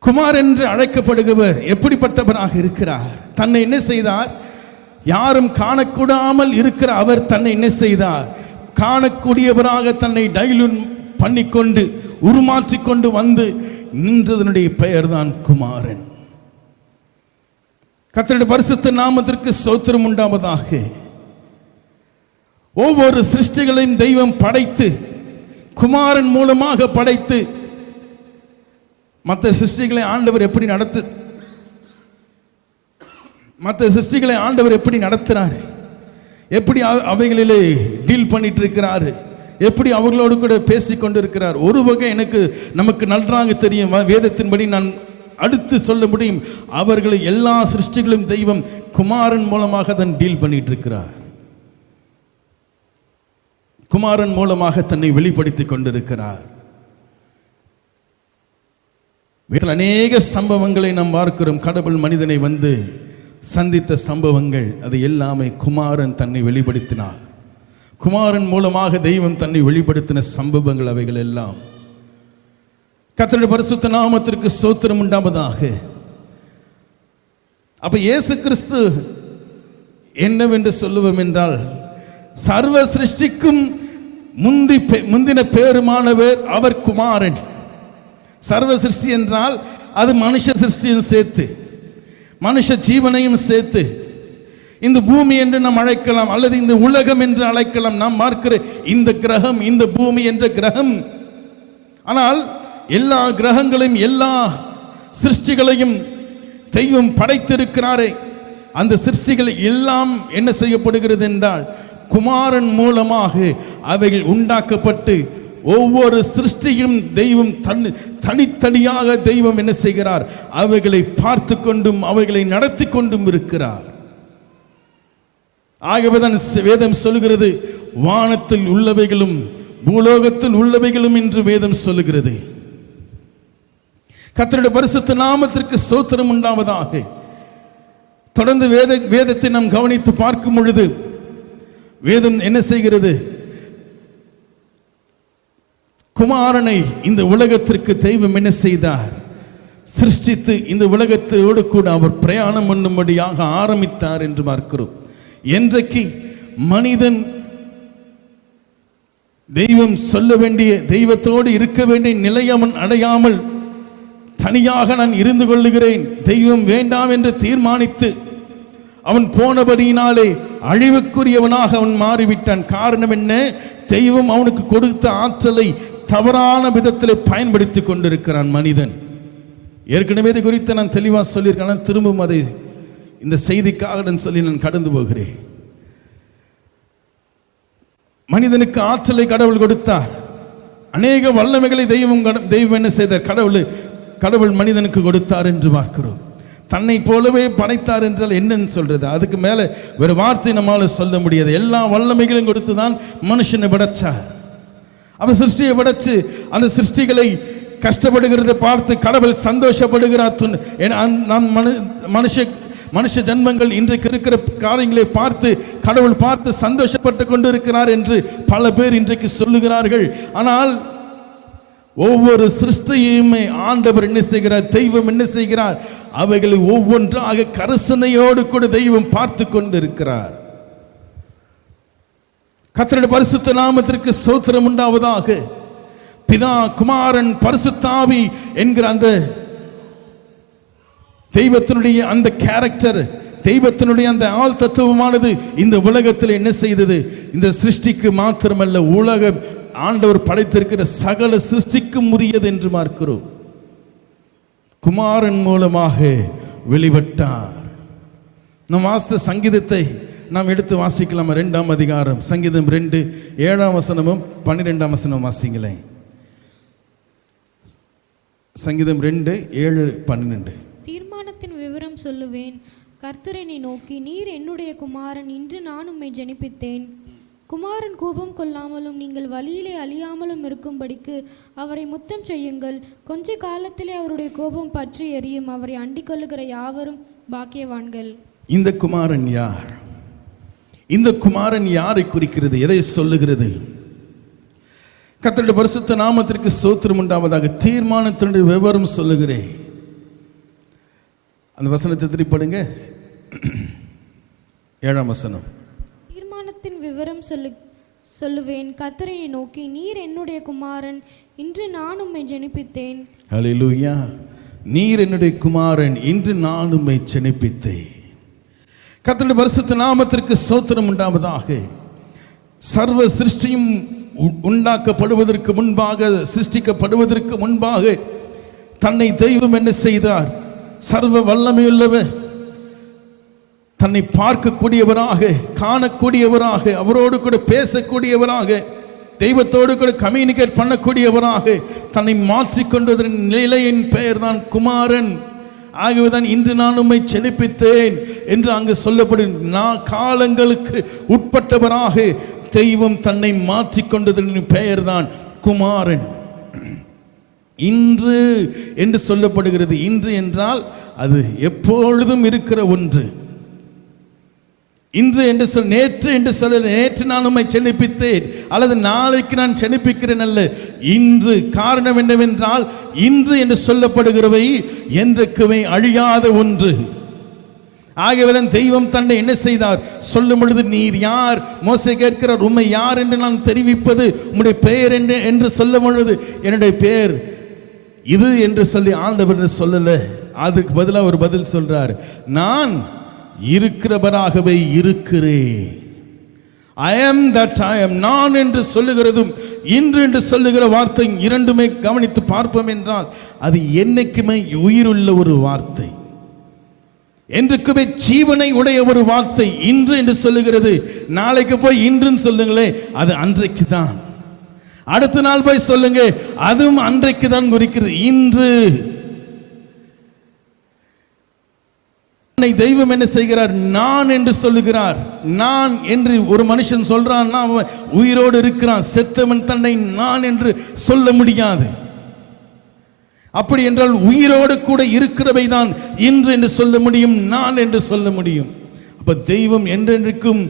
குமார் என்று அழைக்கப்படுகிறவர் எப்படிப்பட்டவராக இருக்கிறார்? தன்னை என்ன செய்தார்? யாரும் காணக்கூடாமல் இருக்கிற அவர் தன்னை என்ன செய்தார்? காணக்கூடியவராக தன்னை டைலூட் பண்ணிக்கொண்டு உருமாற்றிக்கொண்டு வந்து நின்றதனுடைய பெயர் தான் குமாரன். கர்த்தருடைய பரிசுத்த நாமத்திற்கு ஸ்தோத்திரம் உண்டாவதாக. ஒவ்வொரு சிருஷ்டிகளையும் தெய்வம் படைத்து குமாரன் மூலமாக படைத்து மற்ற சிருஷ்டிகளை ஆண்டவர் எப்படி நடத்துறாரு, எப்படி அவைகளிலே டீல் பண்ணிட்டு இருக்கிறாரு, எப்படி அவர்களோடு கூட பேசிக்கொண்டு இருக்கிறார். ஒரு வகை நமக்கு நன்றாக தெரியும். வேதத்தின்படி நான் அடுத்து சொல்ல முடியும். அவர்களை எல்லா சிருஷ்டிகளும் தெய்வம் குமாரன் மூலமாக தான் டீல் பண்ணிட்டு இருக்கிறார். குமாரன் மூலமாக தன்னை வெளிப்படுத்திக் கொண்டிருக்கிறார். வேதத்தில் அநேக சம்பவங்களை நாம் பார்க்கிறோம். கடவுள் மனிதனை வந்து சந்தித்த சம்பவங்கள், அது எல்லாமே குமாரன் தன்னை வெளிப்படுத்தினார். குமாரன் மூலமாக தெய்வம் தன்னை வெளிப்படுத்தின சம்பவங்கள் அவைகள் எல்லாம். கர்த்தருடைய பரிசுத்த நாமத்திற்கு ஸ்தோத்திரம் உண்டாவதாக. அப்ப இயேசு கிறிஸ்து என்னவென்று சொல்லுவோம் என்றால், சர்வ சிருஷ்டிக்கும் முந்தின பேருமானவர் அவர் குமாரன். சர்வ சிருஷ்டி என்றால் அது மனுஷ சிருஷ்டியும் சேர்த்து, மனுஷ ஜீவனையும் சேர்த்து, இந்த பூமி என்று நாம் அழைக்கலாம், அல்லது இந்த உலகம் என்று அழைக்கலாம். நாம் பார்க்கிற இந்த கிரகம், இந்த பூமி என்ற கிரகம். ஆனால் எல்லா கிரகங்களையும் எல்லா சிருஷ்டிகளையும் தெய்வம் படைத்திருக்கிறாரே. அந்த சிருஷ்டிகள் எல்லாம் என்ன செய்யப்படுகிறது என்றால், குமாரன் மூலமாக அவைகள் உண்டாக்கப்பட்டு ஒவ்வொரு சிருஷ்டியும் தெய்வம் தனித்தனியாக தெய்வம் என்ன செய்கிறார்? அவைகளை பார்த்து கொண்டும் அவைகளை நடத்தி கொண்டும் இருக்கிறார். ஆகவேதான் வேதம் சொல்லுகிறது, வானத்தில் உள்ளவைகளும் பூலோகத்தில் உள்ளவைகளும் என்று வேதம் சொல்லுகிறது. கர்த்தருடைய பரிசுத்த நாமத்திற்கு ஸ்தோத்திரம் உண்டாவதாக. தொடர்ந்து வேதத்தை நாம் கவனித்து பார்க்கும் பொழுது வேதம் என்ன செய்கிறது? குமாரனை இந்த உலகத்திற்கு தெய்வம் என்ன செய்தார்? சிருஷ்டித்து இந்த உலகத்தோடு கூட அவர் பிரயாணம் பண்ணும்படியாக ஆரம்பித்தார் என்று பார்க்கிறோம். என்றைக்கு மனிதன் தெய்வம் சொல்ல வேண்டிய, தெய்வத்தோடு இருக்க வேண்டிய நிலை அவன் அடையாமல் தனியாக நான் இருந்து கொள்ளுகிறேன், தெய்வம் வேண்டாம் என்று தீர்மானித்து அவன் போனபடியினாலே அழிவுக்குரியவனாக அவன் மாறிவிட்டான். காரணம் என்ன? தெய்வம் அவனுக்கு கொடுத்த ஆற்றலை தவறான விதத்தில் பயன்படுத்தி கொண்டிருக்கிறான் மனிதன். ஏற்கனவே இது குறித்து நான் தெளிவாக சொல்லியிருக்கேன். திரும்பவும் அதை இந்த செய்திக்காக சொல்லி நான் கடந்து போகிறேன். மனிதனுக்கு ஆற்றலை கடவுள் கொடுத்தார். அநேக வல்லமைகளை தெய்வம் என்ன செய்தார்? கடவுள் மனிதனுக்கு கொடுத்தார் என்று பார்க்கிறோம். தன்னை போலவே படைத்தார் என்றால் என்னன்னு சொல்றது? அதுக்கு மேல ஒரு வார்த்தை நம்மால சொல்ல முடியாது. எல்லா வல்லமைகளையும் கொடுத்து தான் மனுஷனை படைச்சார். அவன் சிருஷ்டியை படைச்சு அந்த சிருஷ்டிகளை கஷ்டப்படுகிறத பார்த்து கடவுள் சந்தோஷப்படுகிறார். மனுஷ ஜன்மங்கள் இன்றைக்கு இருக்கிற காரியங்களை பார்த்து கடவுள் பார்த்து சந்தோஷப்பட்டு கொண்டு இருக்கிறார் என்று பல பேர் இன்றைக்கு சொல்லுகிறார்கள். ஆனால் ஒவ்வொரு சிருஷ்டியுமே ஆண்டவர் என்ன செய்கிறார்? தெய்வம் என்ன செய்கிறார்? அவைகளை ஒவ்வொன்றாக கரிசனையோடு கூட தெய்வம் பார்த்து கொண்டு இருக்கிறார். கர்த்தருடைய பரிசுத்த நாமத்திற்கு ஸ்தோத்திரம் உண்டாவதாக. பிதா, குமாரன், பரிசுத்த ஆவி என்கிற அந்த தெய்வத்தினுடைய அந்த கேரக்டர், தெய்வத்தினுடைய அந்த ஆள் தத்துவமானது இந்த உலகத்தில் என்ன செய்தது? இந்த சிருஷ்டிக்கு மாத்திரமல்ல, உலகம் ஆண்டவர் படைத்திருக்கிற சகல சிருஷ்டிக்கும் உரியது என்று பார்க்கிறோம். குமாரன் மூலமாக வெளிப்பட்டார். நம் வாசித்த சங்கீதத்தை நாம் எடுத்து வாசிக்கலாம். 2ஆம் அதிகாரம் சங்கீதம் 2 7ஆம் வசனமும் 12ஆம் வசனமும் வாசிங்களேன். சங்கீதம் 2 7 12. தீர்மானத்தின் விவரம் சொல்லுவேன். கர்த்தரை நோக்கி, நீர் என்னுடைய குமாரன், இன்று நான் உம்மை ஜெனிப்பித்தேன். குமாரன் கோபம் கொள்ளாமலும் நீங்கள் வழியிலே அழியாமலும் இருக்கும்படிக்கு அவரை முத்தம் செய்யுங்கள். கொஞ்ச காலத்திலே அவருடைய கோபம் பற்றி எரியும். அவரை அண்டிக் கொள்ளுகிற யாவரும் பாக்கியவான்கள். இந்த குமாரன் யார்? இந்த குமாரன் யாரை குறிக்கிறது? எதை சொல்லுகிறது? கர்த்தருடைய பரிசுத்த நாமத்திற்கு ஸ்தோத்திரம் உண்டாவதாக. தீர்மானத்தினுடைய விவரம் சொல்லுகிறேன். அந்த வசனத்தை திருப்பிடுங்க. 7ஆம் வசனம். தீர்மானத்தின் விவரம் சொல்லுவேன். கர்த்தரை நோக்கி, நீர் என்னுடைய குமாரன், இன்று நான் உம்மை ஜெனிப்பித்தேன். ஹல்லேலூயா. நீர் என்னுடைய குமாரன், இன்று நான் உம்மை ஜெனிப்பித்தேன். கர்த்தருடைய பரிசுத்த நாமத்திற்கு ஸ்தோத்திரம் உண்டாவதாக. சர்வ சிருஷ்டியும் உண்டாக்கப்படுவதற்கு முன்பாக, சிருஷ்டிக்கப்படுவதற்கு முன்பாக தன்னை தெய்வம் என்ன செய்தார்? சர்வ வல்லமையுள்ளவர், தன்னை பார்க்கக்கூடியவராக, காணக்கூடியவராக, அவரோடு கூட பேசக்கூடியவராக, தெய்வத்தோடு கூட கம்யூனிகேட் பண்ணக்கூடியவராக தன்னை மாற்றிக்கொண்டதன் நிலையின் பெயர் தான் குமாரன். ஆகவேதான் இன்று நான் உம்மை ஜெனிப்பித்தேன் என்று அங்கு சொல்லப்படும். காலங்களுக்கு உட்பட்டவராக தெய்வம் தன்னை மாற்றிக்கொண்டதன் பெயர் தான் குமாரன். இன்று என்று சொல்லப்படுகிறது. இன்று என்றால் அது எப்பொழுதும் இருக்கிற ஒன்று. இன்று என்று சொல், நேற்று என்று சொல்ல, நேற்று நான் உம்மை ஜெனிப்பித்தேன் அல்லது நாளைக்கு நான் ஜெனிப்பிக்கிறேன் அல்ல, இன்று. காரணம் என்னவென்றால் இன்று என்று சொல்லப்படுகிறவை என்றைக்குமே அழியாத ஒன்று. ஆகவேதான் தெய்வம் தன்னை என்ன செய்தார்? சொல்லும் பொழுது, நீர் யார்? மோசே கேட்கிறார், உம்மை யார் என்று நான் தெரிவிப்பது? உம்முடைய பெயர் என்று சொல்லும் பொழுது, என்னுடைய பெயர் இது என்று சொல்லி ஆண்டவர் சொல்லல. அதுக்கு பதிலாக ஒரு பதில் சொல்றார், நான் இருக்கிறவராகவே இருக்கிறேன். I am that I am. நான் என்று சொல்லுகிறதும் இன்று என்று சொல்லுகிற வார்த்தை இரண்டுமே கவனித்து பார்ப்போம் என்றால் அது என்னைக்குமே உயிருள்ள ஒரு வார்த்தை, என்றைக்குமே ஜீவனை உடைய ஒரு வார்த்தை. இன்று என்று சொல்லுகிறது. நாளைக்கு போய் இன்றுன்னு சொல்லுங்களே, அது அன்றைக்கு தான். அடுத்த நாள் போய் சொல்லுங்க, அதுவும் அன்றைக்கு தான் குறிக்கிறது. இன்று தெய்வம் என்ன செய்கிறார்? நான் என்று சொல்லுகிறார். நான் என்று ஒரு மனுஷன் சொல்றான், உயிரோடு இருக்கிறான். செத்தவன் தன்னை நான் என்று சொல்ல முடியாது. அப்படி என்றால் உயிரோடு கூட இருக்கிறவை தான் இன்று என்று சொல்ல முடியும், நான் என்று சொல்ல முடியும். அப்ப தெய்வம் என்றென்றைக்கும்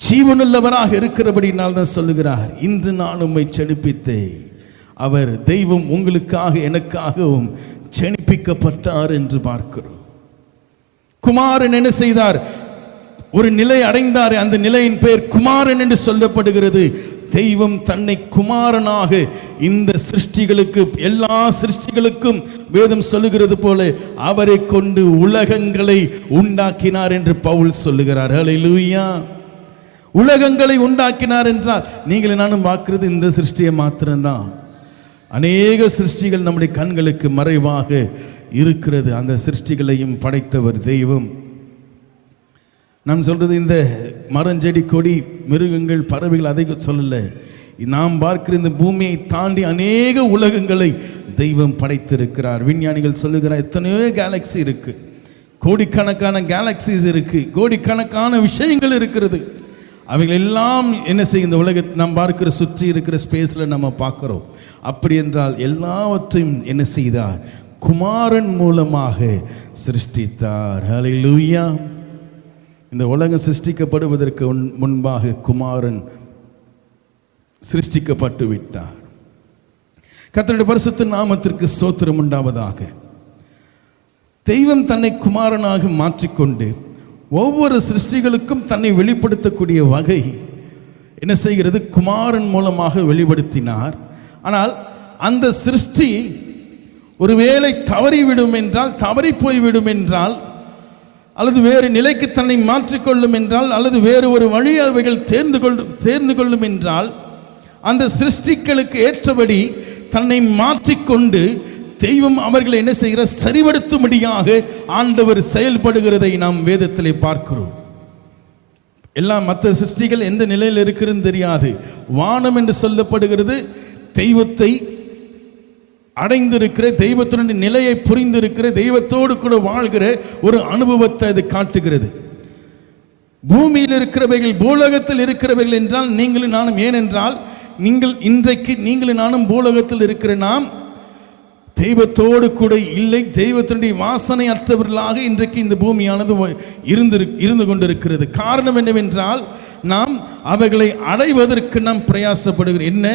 ஜீவனுள்ளவராக இருக்கிறபடினால் தான் சொல்லுகிறார், இன்று நான் உம்மை ஜெனிப்பித்தேன். அவர் தெய்வம் உங்களுக்காக எனக்காகவும் ஜெனிப்பிக்கப்பட்டார் என்று பார்க்கிறோம். குமாரன் என்ன செய்தார்? ஒரு நிலை அடைந்தார். அந்த நிலையின் பெயர் குமாரன் என்று சொல்லப்படுகிறது. தெய்வம் தன்னை குமாரனாக இந்த சிருஷ்டிகளுக்கு, எல்லா சிருஷ்டிகளுக்கும் வேதம் சொல்லுகிறது போல அவரை கொண்டு உலகங்களை உண்டாக்கினார் என்று பவுல் சொல்லுகிறார். ஹல்லேலூயா. உலகங்களை உண்டாக்கினார் என்றால் நீங்கள் நானும் பார்க்கிறது இந்த சிருஷ்டியை மாத்திரம்தான். அநேக சிருஷ்டிகள் நம்முடைய கண்களுக்கு மறைவாக இருக்கிறது. அந்த சிருஷ்டிகளையும் படைத்தவர் தெய்வம். நான் சொல்றது இந்த மரஞ்செடி கொடி மிருகங்கள் பறவைகள் அதை சொல்லல. நாம் பார்க்கிற இந்த பூமியை தாண்டி அநேக உலகங்களை தெய்வம் படைத்திருக்கிறார். விஞ்ஞானிகள் சொல்லுகிறார், எத்தனையோ கேலக்சி இருக்கு, கோடிக்கணக்கான கேலக்சிஸ் இருக்கு, கோடிக்கணக்கான விஷயங்கள் இருக்கிறது. அவைகள் எல்லாம் என்ன செய்யும்? இந்த உலகத்தை நாம் பார்க்கிற சுற்றி இருக்கிற ஸ்பேஸ்ல நம்ம பார்க்கிறோம். அப்படி என்றால் எல்லாவற்றையும் என்ன செய்தார்? குமாரன் மூலமாக சிருஷ்டித்தார். ஹல்லேலூயா. இந்த உலகம் சிருஷ்டிக்கப்படுவதற்கு முன்பாக குமாரன் சிருஷ்டிக்கப்பட்டு விட்டார். கர்த்தருடைய பரிசுத்த நாமத்திற்கு ஸ்தோத்திரம் உண்டாவதாக. தெய்வம் தன்னை குமாரனாக மாற்றிக்கொண்டு ஒவ்வொரு சிருஷ்டிகளுக்கும் தன்னை வெளிப்படுத்தக்கூடிய வகை என்ன செய்கிறது? குமாரன் மூலமாக வெளிப்படுத்தினார். ஆனால் அந்த சிருஷ்டி ஒருவேளை தவறிவிடும் என்றால், தவறி போய்விடும் என்றால், அல்லது வேறு நிலைக்கு தன்னை மாற்றிக்கொள்ளும் என்றால், அல்லது வேறு ஒரு வழி அவைகள் தேர்ந்து கொள்ளும் என்றால், அந்த சிருஷ்டிகளுக்கு ஏற்றபடி தன்னை மாற்றிக்கொண்டு தெய்வம் அவர்களை என்ன செய்கிற? சரிபடுத்தும்படியாக ஆண்டவர் செயல்படுகிறதை நாம் வேதத்திலே பார்க்கிறோம். எல்லாம் மற்ற சிருஷ்டிகள் எந்த நிலையில் இருக்கிறது தெரியாது. வானம் என்று சொல்லப்படுகிறது தெய்வத்தை அடைந்திருக்கிற, தெய்வத்தினுடைய நிலையை புரிந்திருக்கிற, தெய்வத்தோடு கூட வாழ்கிற ஒரு அனுபவத்தை அது காட்டுகிறது. பூமியில் இருக்கிறவைகள், பூலோகத்தில் இருக்கிறவைகள் என்றால் நீங்களும் நானும். ஏனென்றால் நீங்களும் நானும் பூலோகத்தில் இருக்கிற நாம் தெய்வத்தோடு கூட இல்லை, தெய்வத்தினுடைய வாசனை அற்றவர்களாக இன்றைக்கு இந்த பூமியானது இருந்து கொண்டிருக்கிறது. காரணம் என்னவென்றால் நாம் அவைகளை அடைவதற்கு நாம் பிரயாசப்படுகிறோம். என்ன?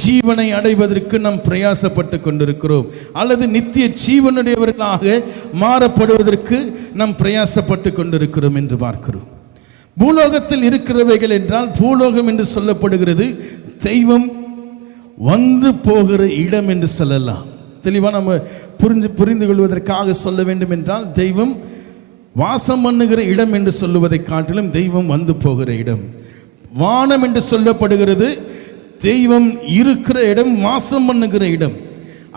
ஜீவனை அடைவதற்கு நாம் பிரயாசப்பட்டு கொண்டிருக்கிறோம், அல்லது நித்திய ஜீவனுடையவர்களாக மாறப்படுவதற்கு நாம் பிரயாசப்பட்டு கொண்டிருக்கிறோம் என்று பார்க்கிறோம். பூலோகத்தில் இருக்கிறவைகள் என்றால் பூலோகம் என்று சொல்லப்படுகிறது தெய்வம் வந்து போகிற இடம் என்று சொல்லலாம். தெளிவாக நம்ம புரிந்து கொள்வதற்காக சொல்ல வேண்டும் என்றால் தெய்வம் வாசம் பண்ணுகிற இடம் என்று சொல்லுவதை காட்டிலும் தெய்வம் வந்து போகிற இடம். வானம் என்று சொல்லப்படுகிறது தெய்வம் இருக்கிற இடம், வாசம் பண்ணுகிற இடம்.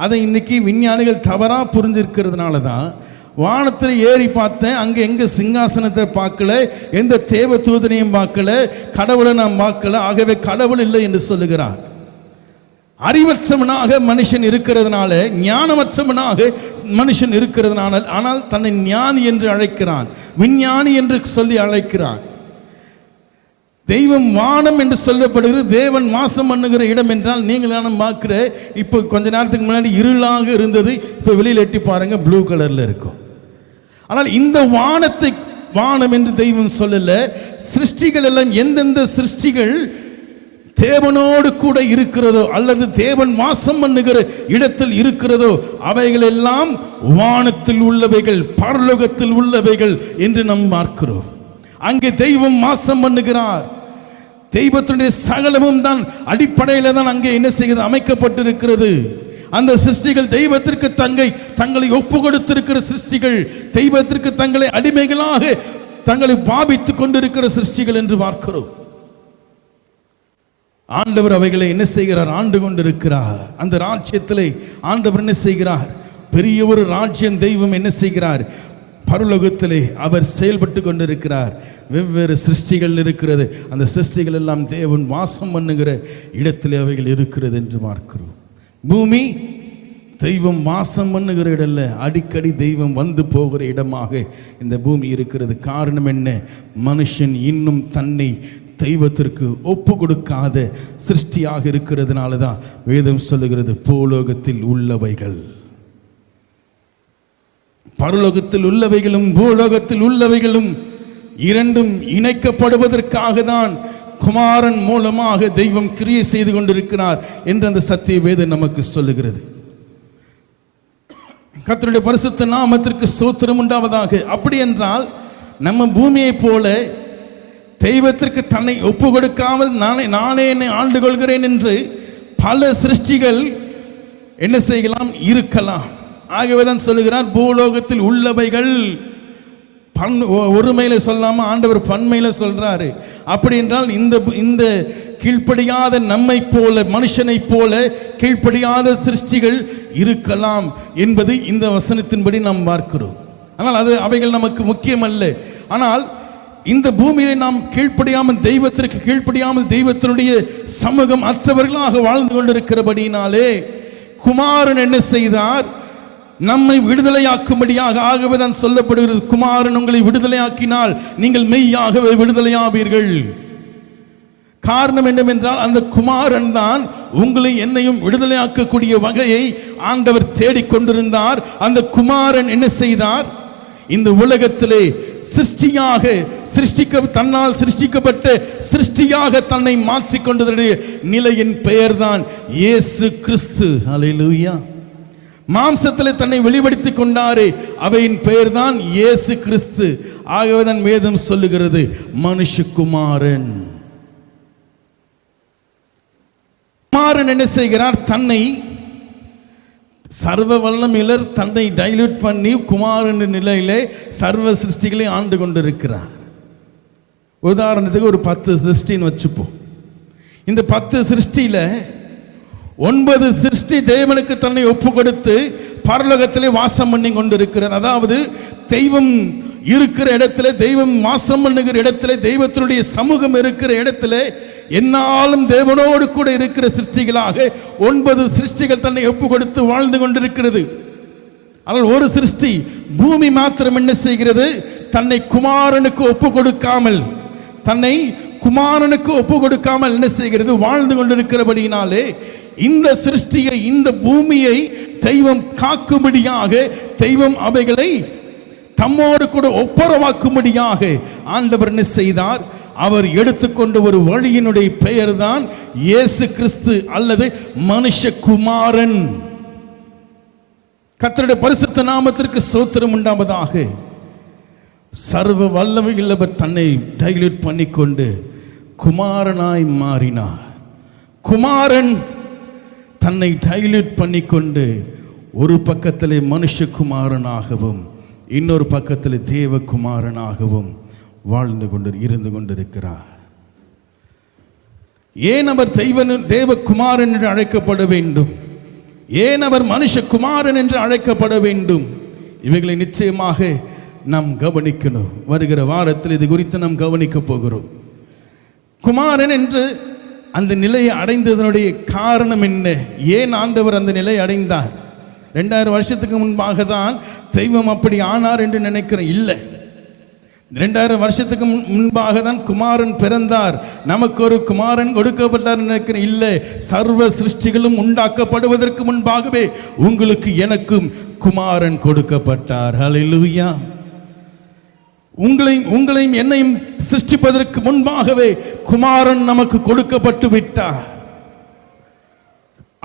அதை இன்னைக்கு விஞ்ஞானிகள் தவறாக புரிஞ்சிருக்கிறதுனால தான் வானத்தில் ஏறி பார்த்தேன், அங்கே எங்கே சிங்காசனத்தை பார்க்கல, எந்த தேவ தூதனையும் பார்க்கல, கடவுளை நாம் பார்க்கல, ஆகவே கடவுள் இல்லை என்று சொல்லுகிறார். அறிவற்றவனாக மனுஷன் இருக்கிறதுனால, ஞானமற்றவனாக மனுஷன் இருக்கிறதுனால, ஆனால் தன்னை ஞானி என்று அழைக்கிறான், விஞ்ஞானி என்று சொல்லி அழைக்கிறான். தெய்வம் வானம் என்று சொல்லப்படுகிறது, தேவன் வாசம் பண்ணுகிற இடம் என்றால் நீங்கள் நானும் பார்க்கிற. இப்போ கொஞ்ச நேரத்துக்கு முன்னாடி இருளாக இருந்தது, இப்போ வெளியில் எட்டி பாருங்க ப்ளூ கலர்ல இருக்கும். ஆனால் இந்த வானத்தை வானம் என்று தெய்வம் சொல்லல. சிருஷ்டிகள் எல்லாம் எந்தெந்த சிருஷ்டிகள் தேவனோடு கூட இருக்கிறதோ அல்லது தேவன் வாசம் பண்ணுகிற இடத்தில் இருக்கிறதோ அவைகள் எல்லாம் வானத்தில் உள்ளவைகள், பரலோகத்தில் உள்ளவைகள் என்று நாம் பார்க்கிறோம். அங்கே தெய்வம் வாசம் பண்ணுகிறார். தெய்வத்துடைய சகலமும் தான் அடிப்படையில் தான் அங்கே என்ன செய்கிறது, அமைக்கப்பட்டிருக்கிறது. அந்த சிருஷ்டிகள் தெய்வத்திற்கு தங்களை ஒப்பு கொடுத்திருக்கிற சிருஷ்டிகள், தெய்வத்திற்கு தங்களை அடிமைகளாக தங்களை பாவித்துக் கொண்டிருக்கிற சிருஷ்டிகள் என்று பார்க்கிறோம். ஆண்டவர் அவைகளை என்ன செய்கிறார், ஆண்டு கொண்டிருக்கிறார். அந்த ராஜ்யத்திலே ஆண்டவர் என்ன செய்கிறார், பெரிய ஒரு ராஜ்யம் தெய்வம் என்ன செய்கிறார், பரலோகத்திலே அவர் செயல்பட்டு கொண்டிருக்கிறார். வெவ்வேறு சிருஷ்டிகள் இருக்கிறது, அந்த சிருஷ்டிகள் எல்லாம் தேவன் வாசம் பண்ணுகிற இடத்திலே அவைகள் இருக்கிறது என்று பார்க்கிறோம். பூமி தெய்வம் வாசம் பண்ணுகிற இடம் இல்லை, அடிக்கடி தெய்வம் வந்து போகிற இடமாக இந்த பூமி இருக்கிறது. காரணம் என்ன? மனுஷன் இன்னும் தன்னை தெய்வத்திற்கு ஒப்பு கொடுக்காத சிருஷ்டியாக இருக்கிறதுனால தான் வேதம் சொல்லுகிறது பூலோகத்தில் உள்ளவைகள், பரலோகத்தில் உள்ளவைகளும் பூலோகத்தில் உள்ளவைகளும் இரண்டும் இணைக்கப்படுவதற்காக தான் குமாரன் மூலமாக தெய்வம் கிரியை செய்து கொண்டிருக்கிறார் என்று அந்த சத்திய வேதம் நமக்கு சொல்லுகிறது. கர்த்தருடைய பரிசுத்த நாமத்திற்கு ஸ்தோத்திரம் உண்டாவதாக. அப்படி என்றால் நம்ம பூமியை போல தெய்வத்திற்கு தன்னை ஒப்பு கொடுக்காமல் நானே என்னை ஆண்டு கொள்கிறேன் என்று பல சிருஷ்டிகள் என்ன செய்யலாம், இருக்கலாம். ஆகவேதான் சொல்லுகிறார் பூலோகத்தில் உள்ளவைகள். ஒருமையில சொல்லாம ஆண்டவர் பன்மையில சொல்றாரு. அப்படி என்றால் இந்த கீழ்ப்படியாத நம்மை போல, மனுஷனை போல கீழ்ப்படியாத சிருஷ்டிகள் இருக்கலாம் என்பது இந்த வசனத்தின்படி நாம் பார்க்கிறோம். ஆனால் அவைகள் நமக்கு முக்கியம் அல்ல. ஆனால் இந்த பூமியிலே நாம் கீழ்ப்படியாமல், தெய்வத்திற்கு கீழ்ப்படியாமல் தெய்வத்தினுடைய சமூகம் அற்றவர்களாக வாழ்ந்து கொண்டிருக்கிறபடினாலே குமாரன் என்ன செய்தார், நம்மை விடுதலையாக்கும்படியாக. ஆகவே தான் சொல்லப்படுகிறது, குமாரன் உங்களை விடுதலையாக்கினால் நீங்கள் மெய்யாகவே விடுதலையாவீர்கள். காரணம் என்னவென்றால் அந்த குமாரன் தான் உங்களை என்னையும் விடுதலையாக்கக்கூடிய வகையை ஆண்டவர் தேடிக்கொண்டிருந்தார். அந்த குமாரன் என்ன செய்தார், இந்த உலகத்திலே தன்னால் சிருஷ்டிக்கப்பட்ட சிருஷ்டியாக தன்னை மாற்றிக்கொண்டதுடைய நிலையின் பெயர்தான் இயேசு கிறிஸ்து. ஹல்லேலூயா. மாம்சத்திலே தன்னை வெளிப்படுத்திக் கொண்டாரே, அவையின் பெயர்தான் இயேசு கிறிஸ்து. ஆகவேதான் வேதம் சொல்லுகிறது மனுஷகுமாரன். குமாரன் என்ன செய்கிறார், தன்னை சர்வ வல்லமையிலர் தன்னை டைல்யூட் பண்ணி குமாரன் நிலையிலே சர்வ சிருஷ்டிகளை ஆண்டு கொண்டிருக்கிறார். உதாரணத்துக்கு ஒரு 10 சிருஷ்டின்னு வச்சுப்போம். இந்த 10 சிருஷ்டியில 9 சிருஷ்டி தேவனுக்கு தன்னை ஒப்பு கொடுத்து பரலோகத்திலே வாசம் பண்ணி கொண்டிருக்கிறார். அதாவது தெய்வம் இருக்கிற இடத்துல, தெய்வம் வாசம் பண்ணுகிற இடத்துல, தெய்வத்தினுடைய சமூகம் இருக்கிற இடத்துல என்னாலும் தேவனோடு கூட இருக்கிற சிருஷ்டிகளாக 9 சிருஷ்டிகள் தன்னை ஒப்பு கொடுத்து வாழ்ந்து கொண்டிருக்கிறது. ஆனால் ஒரு சிருஷ்டி பூமி மாத்திரம் என்ன செய்கிறது, தன்னை குமாரனுக்கு ஒப்பு கொடுக்காமல் தன்னை குமாரனுக்கு ஒப்பு கொடுக்காமல் என்ன செய்கிறது? வாழ்ந்து கொண்டிருக்கிறபடியினாலே இந்த சிருஷ்டியை, இந்த பூமியை தெய்வம் காக்கும்படியாக, தெய்வம் அவைகளை தம்மோடு கூட ஒப்புரவாக்கும்படியாக ஆண்டவர் என்ன செய்தார்? அவர் எடுத்துக்கொண்ட ஒரு வழியினுடைய பெயர் தான் இயேசு கிறிஸ்து அல்லது மனுஷகுமாரன். கர்த்தருடைய பரிசுத்த நாமத்திற்கு ஸ்தோத்திரம் உண்டாவதாக. சர்வ வல்லமையுள்ளவர் தன்னை டைல்யூட் பண்ணிக்கொண்டு குமாரனாய் மாறினார். குமாரன் தன்னை டைல்யூட் பண்ணிக்கொண்டு ஒரு பக்கத்திலே மனுஷகுமாரனாகவும் இன்னொரு பக்கத்தில் தேவகுமாரனாகவும் இருந்து கொண்டிருக்கிறார். ஏன் அவர் தேவகுமாரன் என்று அழைக்கப்பட வேண்டும்? ஏன் அவர் மனுஷகுமாரன் என்று அழைக்கப்பட வேண்டும்? இவைகளை நிச்சயமாக நாம் கவனிக்கணும். வருகிற வாரத்தில் இது குறித்து நாம் கவனிக்க போகிறோம். குமாரன் என்று அந்த நிலையை அடைந்ததனுடைய காரணம் என்ன? ஏன் ஆண்டவர் அந்த நிலையை அடைந்தார்? 2000 வருஷத்துக்கு முன்பாக தான் தெய்வம் அப்படி ஆனார் என்று நினைக்கிறேன். இல்லை, 2000 வருஷத்துக்கு முன்பாக தான் குமாரன் பிறந்தார், நமக்கு ஒரு குமாரன் கொடுக்கப்பட்டார் நினைக்கிறேன். இல்லை, சர்வ சிருஷ்டிகளும் உண்டாக்கப்படுவதற்கு முன்பாகவே உங்களுக்கு எனக்கும் குமாரன் கொடுக்கப்பட்டார். ஹல்லேலூயா. உங்களையும் என்னையும் சிருஷ்டிப்பதற்கு முன்பாகவே குமாரன் நமக்கு கொடுக்கப்பட்டு விட்டார்.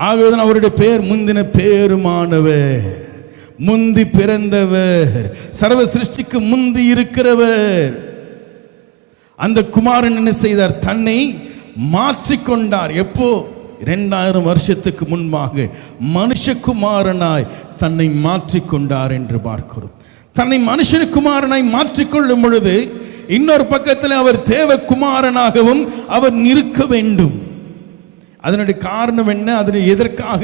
ஆகவேதான் அவருடைய பெயர் முந்தின பேருமானவர், முந்தி பிறந்தவர், சர்வ சிருஷ்டிக்கு முந்தி இருக்கிறவர். அந்த குமாரன் என்ன செய்தார்? தன்னை மாற்றிக்கொண்டார். எப்போ? 2000 வருஷத்துக்கு முன்பாக மனுஷகுமாரனாய் தன்னை மாற்றிக்கொண்டார் என்று பார்க்கிறோம். தன்னை மனுஷகுமாரனாய் மாற்றிக்கொள்ளும் பொழுது இன்னொரு பக்கத்தில் அவர் தேவகுமாரனாகவும் அவர் இருக்க வேண்டும். அதனுடைய காரணம் என்ன? அதனை எதற்காக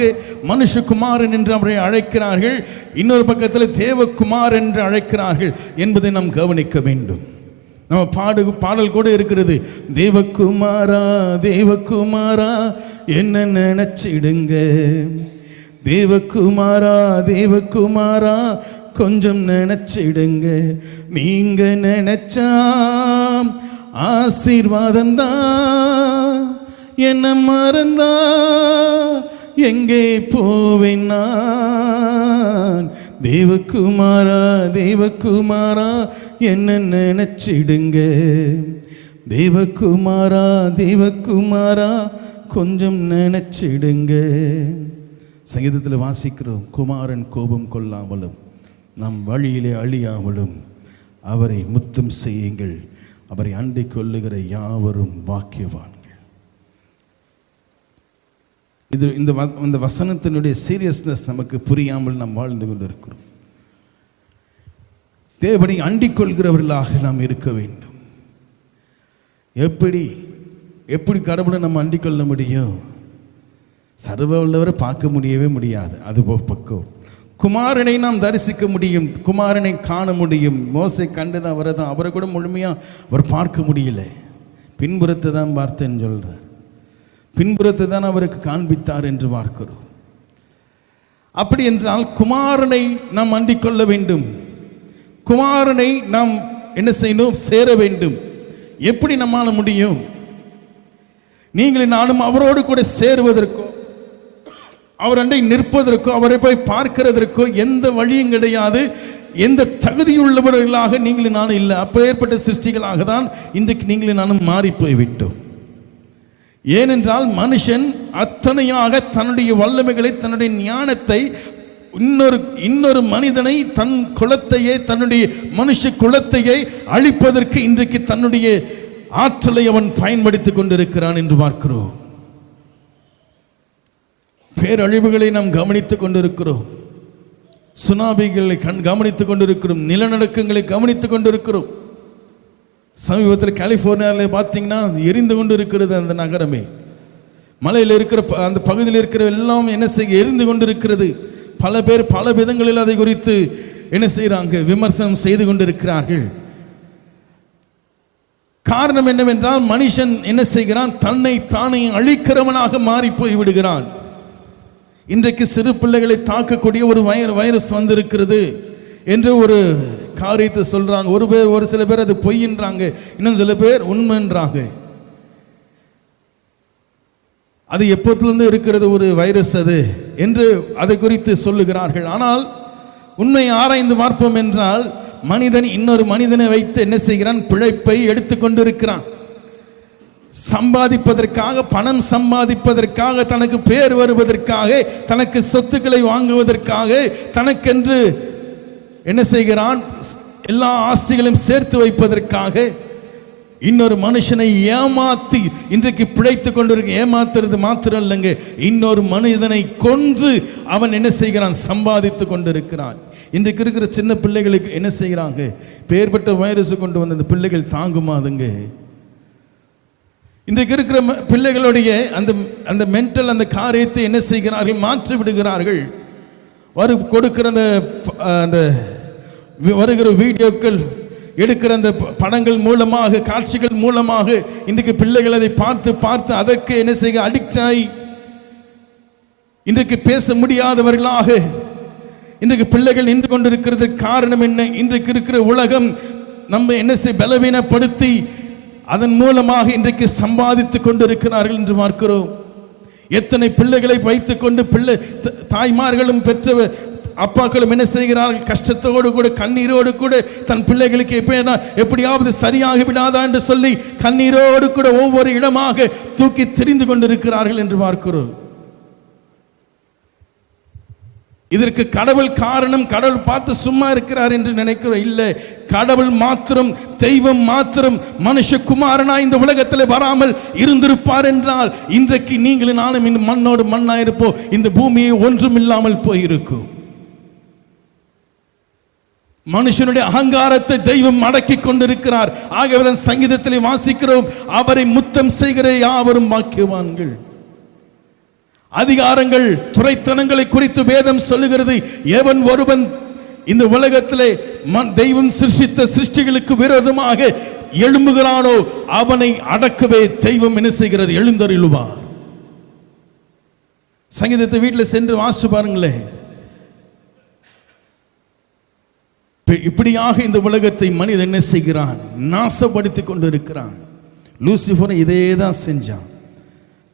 மனுஷகுமாரன் என்று அவரை அழைக்கிறார்கள், இன்னொரு பக்கத்தில் தேவகுமார் என்று அழைக்கிறார்கள் என்பதை நாம் கவனிக்க வேண்டும். நம்ம பாடல் கூட இருக்கிறது, தேவகுமாரா தேவகுமாரா என்ன நினைச்சிடுங்க, தேவகுமாரா தேவகுமாரா கொஞ்சம் நினைச்சிடுங்க, நீங்க நினைச்சா ஆசீர்வாதம்தான், என்ன மறந்தா எங்கே போவேன் நான், தேவகுமாரா தேவகுமாரா என்ன நினைச்சிடுங்க, தேவகுமாரா தேவகுமாரா கொஞ்சம் நினைச்சிடுங்க. சங்கீதத்தில் வாசிக்கிறோம், குமாரன் கோபம் கொள்ளாமலும் நம் வழியிலே அழியாமலும் அவரை முத்தம் செய்யுங்கள், அவரை அண்டிக் கொள்ளுகிற யாவரும் பாக்கியவான்கள். இது இந்த வசனத்தினுடைய சீரியஸ்னஸ் நமக்கு புரியாமல் நாம் வாழ்ந்து கொண்டிருக்கிறோம். தேவனை அண்டிக் கொள்கிறவர்களாக நாம் இருக்க வேண்டும். எப்படி கடவுளை நம்ம அண்டிக் கொள்ள முடியும்? சர்வ வல்லவரை பார்க்க முடியவே முடியாது. அது பக்கம் குமாரனை நாம் தரிசிக்க முடியும், குமாரனை காண முடியும். மோசே கண்டுதான் வரதான், அவரை கூட முழுமையாக அவர் பார்க்க முடியல. பின்புறத்தை தான் பார்த்தேன்னு சொல்கிறார், பின்புறத்தை தான் அவருக்கு காண்பித்தார் என்று பார்க்கிறோம். அப்படி என்றால் குமாரனை நாம் அண்டிக் கொள்ள வேண்டும், குமாரனை நாம் என்ன செய்யணும்? சேர வேண்டும். எப்படி நம்மால முடியும்? நீங்களும் நானும் அவரோடு கூட சேருவதற்கோ, அவர் அண்டை நிற்பதற்கோ, அவரை போய் பார்க்கிறதற்கோ எந்த வழியும் கிடையாது. எந்த தகுதியுள்ளவர்களாக நீங்களும் நானும் இல்லை. அப்போ ஏற்பட்ட சிருஷ்டிகளாக தான் இன்றைக்கு நீங்களும் நானும் மாறி போய்விட்டோம். ஏனென்றால் மனுஷன் அத்தனையாக தன்னுடைய வல்லமைகளை, தன்னுடைய ஞானத்தை இன்னொரு மனிதனை, தன் குலத்தையே, தன்னுடைய மனுஷ குலத்தையே அழிப்பதற்கு இன்றைக்கு தன்னுடைய ஆற்றலை அவன் பயன்படுத்திக் கொண்டிருக்கிறான் என்று பார்க்கிறோம். பேரழிவுகளை நாம் கவனித்துக் கொண்டிருக்கிறோம், சுனாமிகளை கவனித்துக் கொண்டிருக்கிறோம், நிலநடுக்கங்களை கவனித்துக் கொண்டிருக்கிறோம். சமீபத்தில் கலிபோர்னியாவில் பார்த்தீங்கன்னா எரிந்து கொண்டு இருக்கிறது அந்த நகரமே. மலையில் இருக்கிற அந்த பகுதியில் இருக்கிற எல்லாம் என்ன செய்ய எரிந்து கொண்டு இருக்கிறது. பல பேர் பல விதங்களில் அதை குறித்து என்ன செய்கிறாங்க? விமர்சனம் செய்து கொண்டிருக்கிறார்கள். காரணம் என்னவென்றால் மனுஷன் என்ன செய்கிறான்? தன்னை தானே அழிக்கிறவனாக மாறி போய் விடுகிறான். இன்றைக்கு சிறு பிள்ளைகளை தாக்கக்கூடிய ஒரு வைரஸ் வந்திருக்கிறது. என்று ஒரு காரியத்தை சொல்றாங்க. ஒரு சில பேர் அது பொய்ன்றாங்க, இன்னும் சில பேர் உண்மைன்றாங்க. அது எப்போதிலிருந்து இருக்கிறது ஒரு வைரஸ் அது என்று அதை குறித்து சொல்லுகிறார்கள். ஆனால் உண்மையை ஆராய்ந்து பார்ப்போம் என்றால், மனிதன் இன்னொரு மனிதனை வைத்து என்ன செய்கிறான்? பிழைப்பை எடுத்துக்கொண்டிருக்கிறான். சம்பாதிப்பதற்காக, பணம் சம்பாதிப்பதற்காக, தனக்கு பேர் வருவதற்காக, தனக்கு சொத்துக்களை வாங்குவதற்காக, தனக்கென்று என்ன செய்கிறான்? எல்லா ஆஸ்திகளையும் சேர்த்து வைப்பதற்காக இன்னொரு மனுஷனை ஏமாத்தி இன்றைக்கு பிழைத்து கொண்டிருக்க. ஏமாத்துறது மாத்திரம் இல்லைங்க, இன்னொரு மனிதனை கொன்று அவன் என்ன செய்கிறான்? சம்பாதித்து கொண்டிருக்கிறான். இன்றைக்கு இருக்கிற சின்ன பிள்ளைகளுக்கு என்ன செய்கிறாங்க? பேர்பட்ட வைரஸ் கொண்டு வந்த அந்த பிள்ளைகள் தாங்குமாதுங்க. இன்றைக்கு இருக்கிற பிள்ளைகளுடைய அந்த மென்டல் அந்த காரியத்தை என்ன செய்கிறார்கள்? மாற்றி விடுகிறார்கள். கொடுக்கிற அந்த வருகிற வீடியோக்கள், எடுக்கிற அந்த படங்கள் மூலமாக, காட்சிகள் மூலமாக இன்றைக்கு பிள்ளைகள் அதை பார்த்து பார்த்து அதற்கு என்ன செய்ய அடிக்ட் ஆகி இன்றைக்கு பேச முடியாதவர்களாக இன்றைக்கு பிள்ளைகள் நின்று கொண்டிருக்கிறதுக்கு காரணம் என்ன? இன்றைக்கு இருக்கிற உலகம் நம்ம என்ன செய்ய பலவீனப்படுத்தி அதன் மூலமாக இன்றைக்கு சம்பாதித்து கொண்டிருக்கிறார்கள் என்று பார்க்கிறோம். எத்தனை பிள்ளைகளை வைத்துக்கொண்டு தாய்மார்களும் பெற்ற அப்பாக்களும் என்ன செய்கிறார்கள்? கஷ்டத்தோடு கூட, கண்ணீரோடு கூட தன் பிள்ளைகளுக்கு எப்படியாவது சரியாக விடாதா என்று சொல்லி கண்ணீரோடு கூட ஒவ்வொரு இடமாக தூக்கி திரிந்து கொண்டிருக்கிறார்கள் என்று பார்க்கிறோம். இதற்கு கடவுள் காரணம், கடவுள் பார்த்து சும்மா இருக்கிறார் என்று நினைக்கிறோம். இல்லை, கடவுள் மாத்திரம், தெய்வம் மாத்திரம் மனுஷகுமாரனாய் இந்த உலகத்தில் வராமல் இருந்திருப்பார் என்றால் இன்றைக்கு நீங்களும் நானும் இந்த மண்ணோடு மண்ணாயிருப்போம். இந்த பூமியை ஒன்றும் இல்லாமல் போயிருக்கும். மனுஷனுடைய அகங்காரத்தை தெய்வம் அடக்கி கொண்டிருக்கிறார். ஆகவே சங்கீதத்தில் வாசிக்கிறோம், அவரை முத்தம் செய்கிற யாவரும் பாக்கியவான்கள். அதிகாரங்கள், துரைத்தனங்களை குறித்து வேதம் சொல்லுகிறது. எவன் ஒருவன் இந்த உலகத்திலே தெய்வம் சிருஷ்டித்த சிருஷ்டிகளுக்கு விரோதமாக எழும்புகிறானோ அவனை அடக்கவே தெய்வம் என்ன செய்கிறார்? எழுந்தருளுவார். சங்கீதத்தை வீட்டில் சென்று வாசிச்சு பாருங்களேன். இப்படியாக இந்த உலகத்தை மனிதன் என்ன செய்கிறான்? நாசப்படுத்தி கொண்டிருக்கிறான். லூசிபர் இதே தான் செஞ்சான்.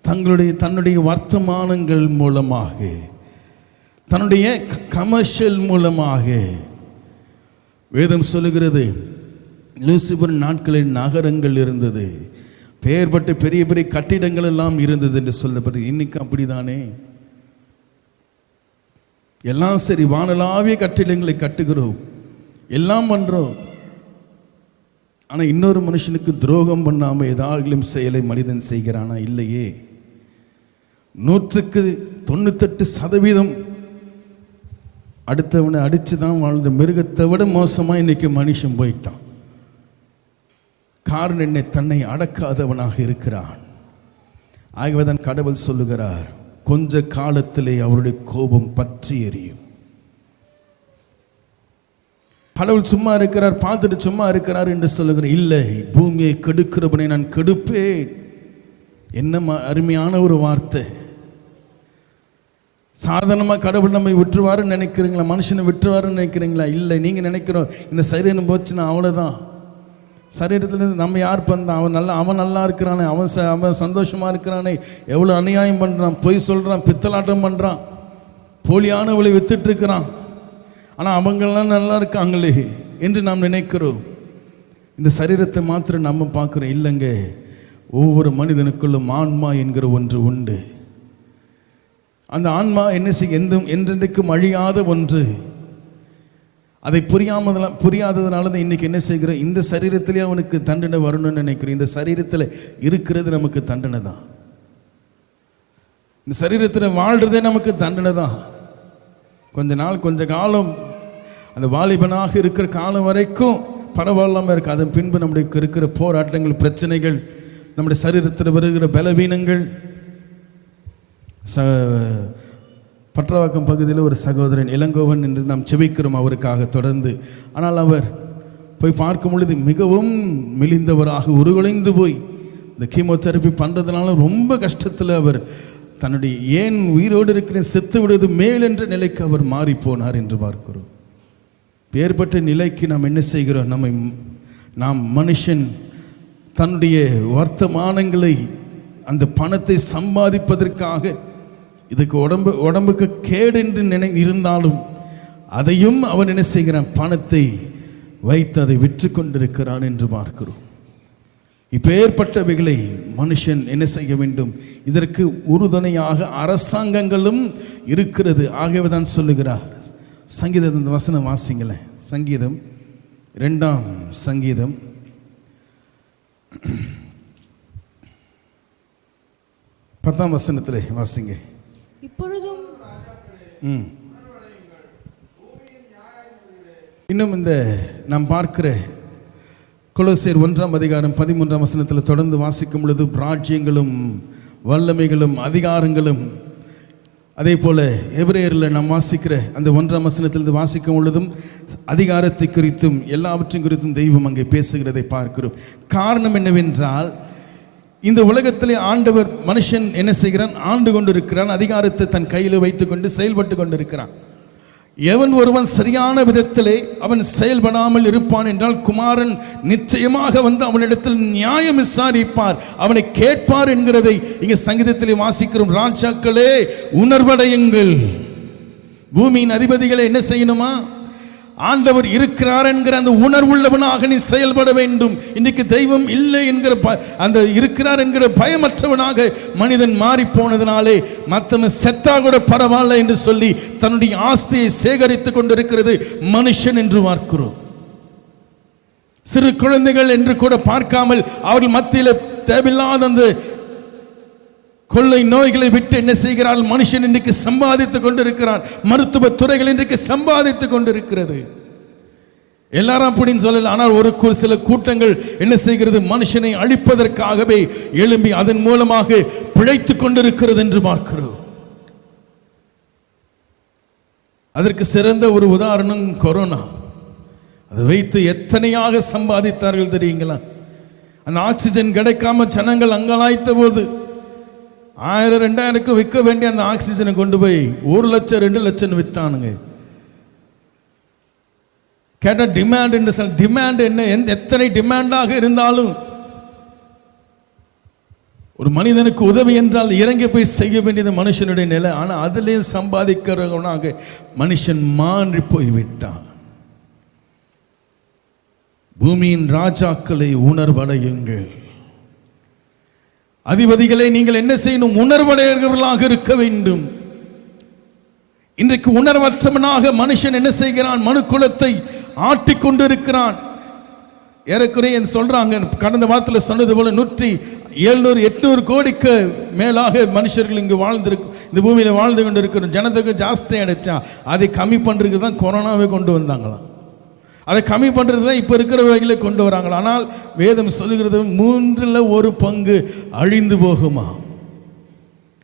தன்னுடைய வர்த்தமானங்கள் மூலமாக, தன்னுடைய கமர்ஷியல் மூலமாக. வேதம் சொல்லுகிறது, லூசிபர் நாட்களில் நகரங்கள் இருந்தது, பெயர்பட்ட பெரிய பெரிய கட்டிடங்கள் எல்லாம் இருந்தது என்று சொல்லப்படுது. இன்னைக்கு அப்படிதானே? எல்லாம் சரி, வானளாவிய கட்டிடங்களை கட்டுகிறோம், எல்லாம் பண்றோம். ஆனால் இன்னொரு மனுஷனுக்கு துரோகம் பண்ணாமல் ஏதாகிலும் செயலை மனிதன் செய்கிறானா? இல்லையே. 100% அடுத்தவனை அடித்து தான் வாழ்ந்த மிருகத்தை விட மோசமாக இன்னைக்கு மனுஷன் போயிட்டான். காரணம் என்ன? தன்னை அடக்காதவனாக இருக்கிறான். ஆகவே தான் கடவுள் சொல்லுகிறார், கொஞ்ச காலத்திலே அவருடைய கோபம் பற்றி எரியும். கடவுள் சும்மா இருக்கிறார், பார்த்துட்டு சும்மா இருக்கிறார் என்று சொல்லுகிறேன். இல்லை, பூமியை கெடுக்கிறவனை நான் கெடுப்பேன். என்ன அருமையான ஒரு வார்த்தை. சாதாரணமாக கடவுள் நம்மை விட்டுருவாருன்னு நினைக்கிறீங்களா? மனுஷனை விட்டுருவாருன்னு நினைக்கிறீங்களா? இல்லை, நீங்கள் நினைக்கிறோம் இந்த சரீரம் போச்சுன்னா அவ்வளோதான். சரீரத்துலேருந்து நம்ம யார் பண்ணா? அவன் நல்லா இருக்கிறானே, அவன் சந்தோஷமாக இருக்கிறானே, எவ்வளோ அநியாயம் பண்ணுறான், பொய் சொல்கிறான், பித்தலாட்டம் பண்ணுறான், போலியானவளை வித்துட்ருக்கிறான், ஆனால் அவங்களாம் நல்லா இருக்காங்களே என்று நாம் நினைக்கிறோம். இந்த சரீரத்தை மாத்திரம் நம்ம பார்க்குறோம். இல்லைங்க, ஒவ்வொரு மனிதனுக்குள்ளும் ஆன்மா என்கிற ஒன்று உண்டு. அந்த ஆன்மா என்ன செய்ய என்றென்றைக்கும் அழியாத ஒன்று. அதை புரியாததுனால தான் இன்னைக்கு என்ன செய்கிறோம்? இந்த சரீரத்திலே அவனுக்கு தண்டனை வரணும்னு நினைக்கிறோம். இந்த சரீரத்தில் இருக்கிறது நமக்கு தண்டனை தான். இந்த சரீரத்தில் வாழ்றதே நமக்கு தண்டனை தான். கொஞ்ச காலம் அந்த வாலிபனாக இருக்கிற காலம் வரைக்கும் பரவாயில்லாமல் இருக்குது. அதன் பின்பு நம்முடைய இருக்கிற போராட்டங்கள், பிரச்சனைகள், நம்முடைய சரீரத்தில் வருகிற பலவீனங்கள். பற்றவாக்கம் பகுதியில் ஒரு சகோதரன் இளங்கோவன் என்று நாம் செபிக்கிறோம் அவருக்காக தொடர்ந்து. ஆனால் அவர் போய் பார்க்கும் பொழுது மிகவும் மெலிந்தவராக, உருகுலைந்து போய் இந்த கீமோதெரப்பி பண்ணுறதுனால ரொம்ப கஷ்டத்தில் அவர் தன்னுடைய ஏன் உயிரோடு இருக்கிற செத்து விடுவது மேல் என்ற நிலைக்கு அவர் மாறி போனார் என்று பார்க்கிறோம். ஏற்பட்ட நிலைக்கு நாம் என்ன செய்கிறோம்? நாம் மனுஷன் தன்னுடைய வர்த்தமானங்களை, அந்த பணத்தை சம்பாதிப்பதற்காக, இதுக்கு உடம்புக்கு கேடு என்று இருந்தாலும் அதையும் அவன் என்ன செய்கிறான்? பணத்தை வைத்து அதை விற்று கொண்டிருக்கிறான் என்று பார்க்கிறோம். இப்பேற்பட்டவைகளை மனுஷன் என்ன செய்ய வேண்டும்? இதற்கு உறுதுணையாக அரசாங்கங்களும் இருக்கிறது. ஆகவே தான் சொல்லுகிறார். சங்கீதம், இந்த வசனம் வாசிங்களேன். சங்கீதம் 2ஆம் சங்கீதம் 10ஆம் வசனத்திலே வாசிங்க. இப்பொழுதும் இன்னும் இந்த நாம் பார்க்கிற கொலோசியர் 1ஆம் அதிகாரம் 13ஆம் வசனத்தில் தொடர்ந்து வாசிக்கும் பொழுது ராஜ்யங்களும் வல்லமைகளும் அதிகாரங்களும், அதே போல எபிரேயரில் நாம் வாசிக்கிற அந்த 1ஆம் வசனத்திலிருந்து வாசிக்கும் பொழுதும் அதிகாரத்தை குறித்தும் எல்லாவற்றையும் குறித்தும் தெய்வம் அங்கே பேசுகிறதை பார்க்கிறோம். காரணம் என்னவென்றால், இந்த உலகத்திலே ஆண்டவர் மனுஷன் என்ன செய்கிறான்? ஆண்டு கொண்டிருக்கிறான். அதிகாரத்தை தன் கையில் வைத்துக்கொண்டு செயல்பட்டு கொண்டிருக்கிறான். எவன் ஒருவன் சரியான விதத்திலே அவன் செயல்படாமல் இருப்பான் என்றால், குமாரன் நிச்சயமாக வந்து அவனிடத்தில் நியாயம் விசாரிப்பார், அவனை கேட்பார் என்கிறதை இங்கே சங்கீதத்திலே வாசிக்கிறோம். ராஜாக்களே உணர்வடையுங்கள். பூமியின் அதிபதிகளை என்ன செய்யணுமா? ஆண்டவர் இருக்கிறார் என்கிற அந்த உணர்வுள்ளவனாக நீ செயல்பட வேண்டும். இன்றைக்கு தெய்வம் இல்லை என்கிற அந்த இருக்கிறார் என்கிற பயமற்றவனாக மனிதன் மாறி போனதினாலே மற்றவன் செத்தா கூட பரவாயில்ல என்று சொல்லி தன்னுடைய ஆஸ்தியை சேகரித்துக் கொண்டிருக்கிறது மனுஷன் என்று பார்க்கிறோம். சிறு குழந்தைகள் என்று கூட பார்க்காமல் அவர்கள் மத்தியில் தேவையில்லாத அந்த கொள்ளை நோய்களை விட்டு என்ன செய்கிறார்? மனுஷன் இன்றைக்கு சம்பாதித்துக் கொண்டிருக்கிறார். மருத்துவ துறைகள் இன்றைக்கு சம்பாதித்துக் கொண்டிருக்கிறது. எல்லாரும் அப்படின்னு சொல்லல, ஆனால் ஒரு சில கூட்டங்கள் என்ன செய்கிறது? மனுஷனை அழிப்பதற்காகவே எழும்பி அதன் மூலமாக பிழைத்துக் கொண்டிருக்கிறது என்று பார்க்கிறோம். அதற்கு சிறந்த ஒரு உதாரணம் கொரோனா. அதை வைத்து எத்தனையாக சம்பாதித்தார்கள் தெரியுங்களா? அந்த ஆக்சிஜன் கிடைக்காம ஜனங்கள் அங்கலாய்த்த போது 1000-2000 விற்க வேண்டிய அந்த ஆக்சிஜனை கொண்டு போய் 1 லட்சம் 2 லட்சம் வித்தானுங்க. கேட்ட டிமாண்ட் என்று சொல்ல, டிமாண்ட் என்ன? எத்தனை டிமாண்டாக இருந்தாலும் ஒரு மனிதனுக்கு உதவி என்றால் இறங்கி போய் செய்ய வேண்டியது மனுஷனுடைய நிலை. ஆனால் அதிலேயும் சம்பாதிக்கிறவனாக மனுஷன் மாறி போய்விட்டான். பூமியின் ராஜாக்களை உணர்வடையுங்கள். அதிபதிகளை நீங்கள் என்ன செய்யணும்? உணர்வடையவர்களாக இருக்க வேண்டும். இன்றைக்கு உணர்வற்றவனாக மனுஷன் என்ன செய்கிறான்? மனு குலத்தை ஆட்டிக்கொண்டிருக்கிறான். ஏறக்குறைய சொல்றாங்க, கடந்த வாரத்தில் சொன்னது போல 700-800 கோடிக்கு மேலாக மனுஷர்கள் இங்கு இந்த பூமியில் வாழ்ந்து கொண்டு இருக்கிற ஜனத்துக்கு ஜாஸ்தி அடைச்சா அதை கம்மி பண்றதுக்கு தான் கொரோனாவை கொண்டு வந்தாங்களாம். அதை கம்மி பண்ணுறது தான் இப்போ இருக்கிற வகையில் கொண்டு வராங்களா. ஆனால் வேதம் சொல்லுகிறது 1/3 அழிந்து போகுமா.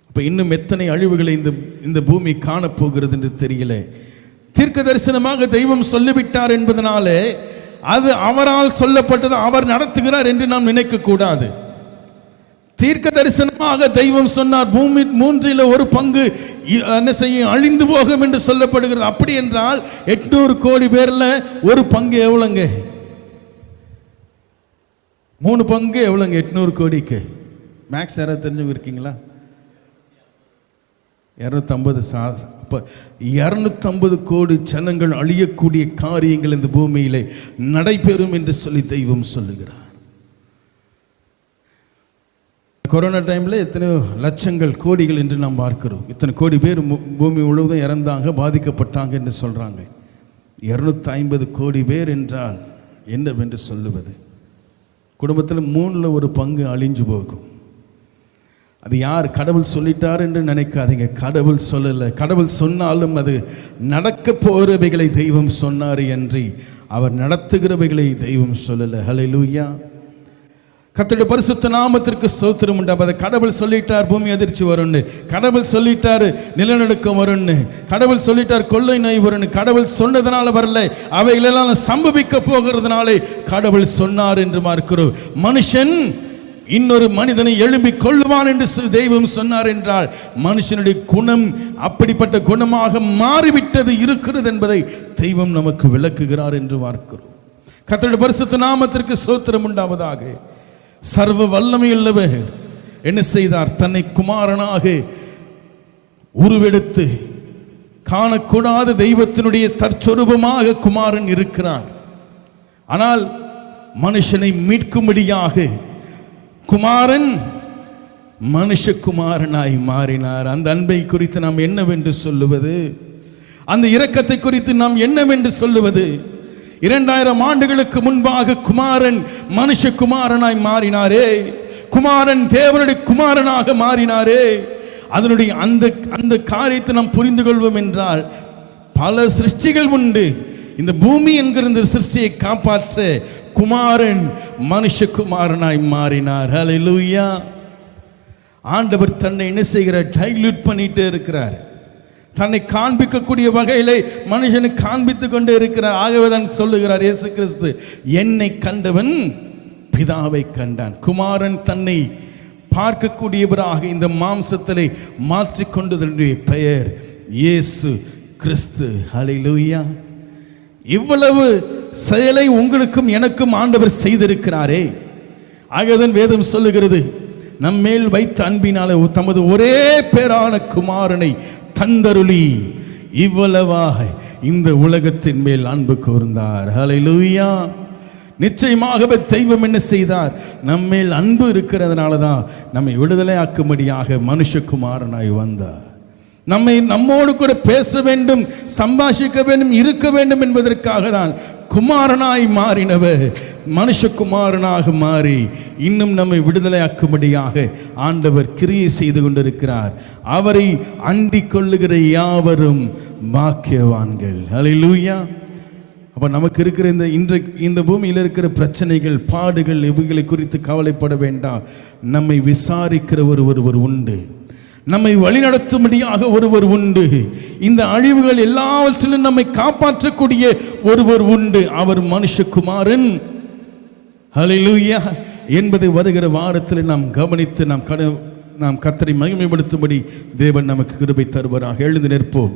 இப்போ இன்னும் எத்தனை அழிவுகளை இந்த பூமி காணப்போகிறது என்று தெரியல. தீர்க்க தரிசனமாக தெய்வம் சொல்லிவிட்டார் என்பதனாலே அது அவரால் சொல்லப்பட்டது, அவர் நடத்துகிறார் என்று நாம் நினைக்க கூடாது. தீர்க்க தரிசனமாக தெய்வம் சொன்னார், பூமி 1/3 என்ன செய்யும்? அழிந்து போகும் என்று சொல்லப்படுகிறது. அப்படி என்றால் 800 கோடி பேர்ல 1 பங்கு எவ்வளவுங்க? 3 பங்கு எவ்வளவுங்க? 800 கோடிக்கு மேக்ஸ் யாராவது தெரிஞ்சவங்க இருக்கீங்களா? 250. அப்ப 250 கோடி ஜனங்கள் அழியக்கூடிய காரியங்கள் இந்த பூமியிலே நடைபெறும் என்று சொல்லி தெய்வம் சொல்லுகிறார். கொரோனா டைமில் எத்தனையோ லட்சங்கள் கோடிகள் என்று நாம் பார்க்கிறோம். இத்தனை கோடி பேர் பூமி முழுவதும் இறந்தாங்க, பாதிக்கப்பட்டாங்க என்று சொல்கிறாங்க. 250 கோடி பேர் என்றால் என்னவென்று சொல்லுவது? குடும்பத்தில் 1/3 அழிஞ்சு போகும். அது யார்? கடவுள் சொல்லிட்டார் என்று நினைக்காதீங்க. கடவுள் சொல்லலை. கடவுள் சொன்னாலும் அது நடக்க போகிறவைகளை தெய்வம் சொன்னார் என்று அவர் நடத்துகிறவைகளை தெய்வம் சொல்லலை. ஹல்லேலூயா. கர்த்தருடைய பரிசுத்த நாமத்திற்கு ஸ்தோத்திரம் உண்டாவதாக. கடவுள் சொல்லிட்டார் பூமி அதிர்ச்சி வரும்னு, கடவுள் சொல்லிட்டார் நிலநடுக்கம் வரும்னு, கடவுள் சொல்லிட்டார் கொள்ளை நோய் வரும்னு. கடவுள் சொன்னதுனால வரல, அவைகளெல்லாம் சம்பவிக்க போகிறதுனாலே கடவுள் சொன்னார் என்று பார்க்கிறோம். மனுஷன் இன்னொரு மனிதனை எழும்பிக் கொள்ளுவான் என்று தெய்வம் சொன்னார் என்றால் மனுஷனுடைய குணம் அப்படிப்பட்ட குணமாக மாறிவிட்டது இருக்கிறது என்பதை தெய்வம் நமக்கு விளக்குகிறார் என்று பார்க்கிறோம். கர்த்தருடைய பரிசுத்த நாமத்திற்கு ஸ்தோத்திரம் உண்டாவதாக. சர்வ வல்லமையுள்ளவர் என்ன செய்தார்? தன்னை குமாரனாக உருவெடுத்து, காணக்கூடாத தெய்வத்தினுடைய தற்சொரூபமாக குமாரன் இருக்கிறார். ஆனால் மனுஷனை மீட்கும்படியாக குமாரன் மனுஷகுமாரனாய் மாறினார். அந்த அன்பை குறித்து நாம் என்னவென்று சொல்லுவது? அந்த இரக்கத்தை குறித்து நாம் என்னவென்று சொல்லுவது? 2000 ஆண்டுகளுக்கு முன்பாக குமாரன் மனுஷகுமாரனாய் மாறினாரே, குமாரன் தேவனுடைய குமாரனாக மாறினாரே. அதனுடைய அந்த காரியத்தை நாம் புரிந்து கொள்வோம் என்றால், பல சிருஷ்டிகள் உண்டு. இந்த பூமி என்கிற இந்த சிருஷ்டியை காப்பாற்ற குமாரன் மனுஷகுமாரனாய் மாறினார். ஹல்லேலூயா. ஆண்டவர் தன்னை என்ன செய்கிறார்? டைல்யூட் பண்ணிட்டே இருக்கிறார். தன்னை காண்பிக்கக்கூடிய வகையிலே மனுஷனுக்கு காண்பித்து கொண்டே இருக்கிறார். ஆகவே தான் சொல்லுகிறார் இயேசு கிறிஸ்து, என்னை கண்டவன் பிதாவை கண்டான். குமாரன் தன்னை பார்க்கக்கூடியவராக இந்த மாம்சத்திலே மாற்றிக்கொண்டதனுடைய பெயர் இயேசு கிறிஸ்து. ஹல்லேலூயா. இவ்வளவு செயலை உங்களுக்கும் எனக்கும் ஆண்டவர் செய்திருக்கிறாரே. ஆகவேதான் வேதம் சொல்லுகிறது, நம்மேல் வைத்த அன்பினாலே தமது ஒரே பேரான குமாரனை தந்தருளி இவ்வளவாக இந்த உலகத்தின் மேல் அன்பு கூர்ந்தார். ஹல்லேலூயா. நிச்சயமாகவே தெய்வம் என்ன செய்தார்? நம்மேல் அன்பு இருக்கிறதுனால தான் நம்மை விடுதலை ஆக்கும்படியாக மனுஷகுமாரனாய் வந்தார். நம்மோடு கூட பேச வேண்டும், சம்பாஷிக்க வேண்டும், இருக்க வேண்டும் என்பதற்காக தான் குமாரனாய் மாறினவர் மனுஷகுமாரனாக மாறி இன்னும் நம்மை விடுதலையாக்கும்படியாக ஆண்டவர் கிரியை செய்து கொண்டிருக்கிறார். அவரை அண்டிக் கொள்ளுகிற யாவரும் பாக்கியவான்கள். ஹல்லேலூயா. அப்போ நமக்கு இருக்கிற இந்த பூமியில் இருக்கிற பிரச்சனைகள், பாடுகள், இவைகளை குறித்து கவலைப்பட வேண்டாம். நம்மை விசாரிக்கிற ஒருவர் உண்டு, நம்மை வழிநடத்தும்படியாக ஒருவர் உண்டு, இந்த அழிவுகள் எல்லாவற்றிலும் நம்மை காப்பாற்றக்கூடிய ஒருவர் உண்டு. அவர் மனுஷகுமாரன். ஹல்லேலூயா என்பதை வருகிற வாரத்தில் நாம் கவனித்து நாம் கர்த்தரை மகிமைப்படுத்தும்படி தேவன் நமக்கு கிருபை தருவாராக. எழுந்து நிற்போம்.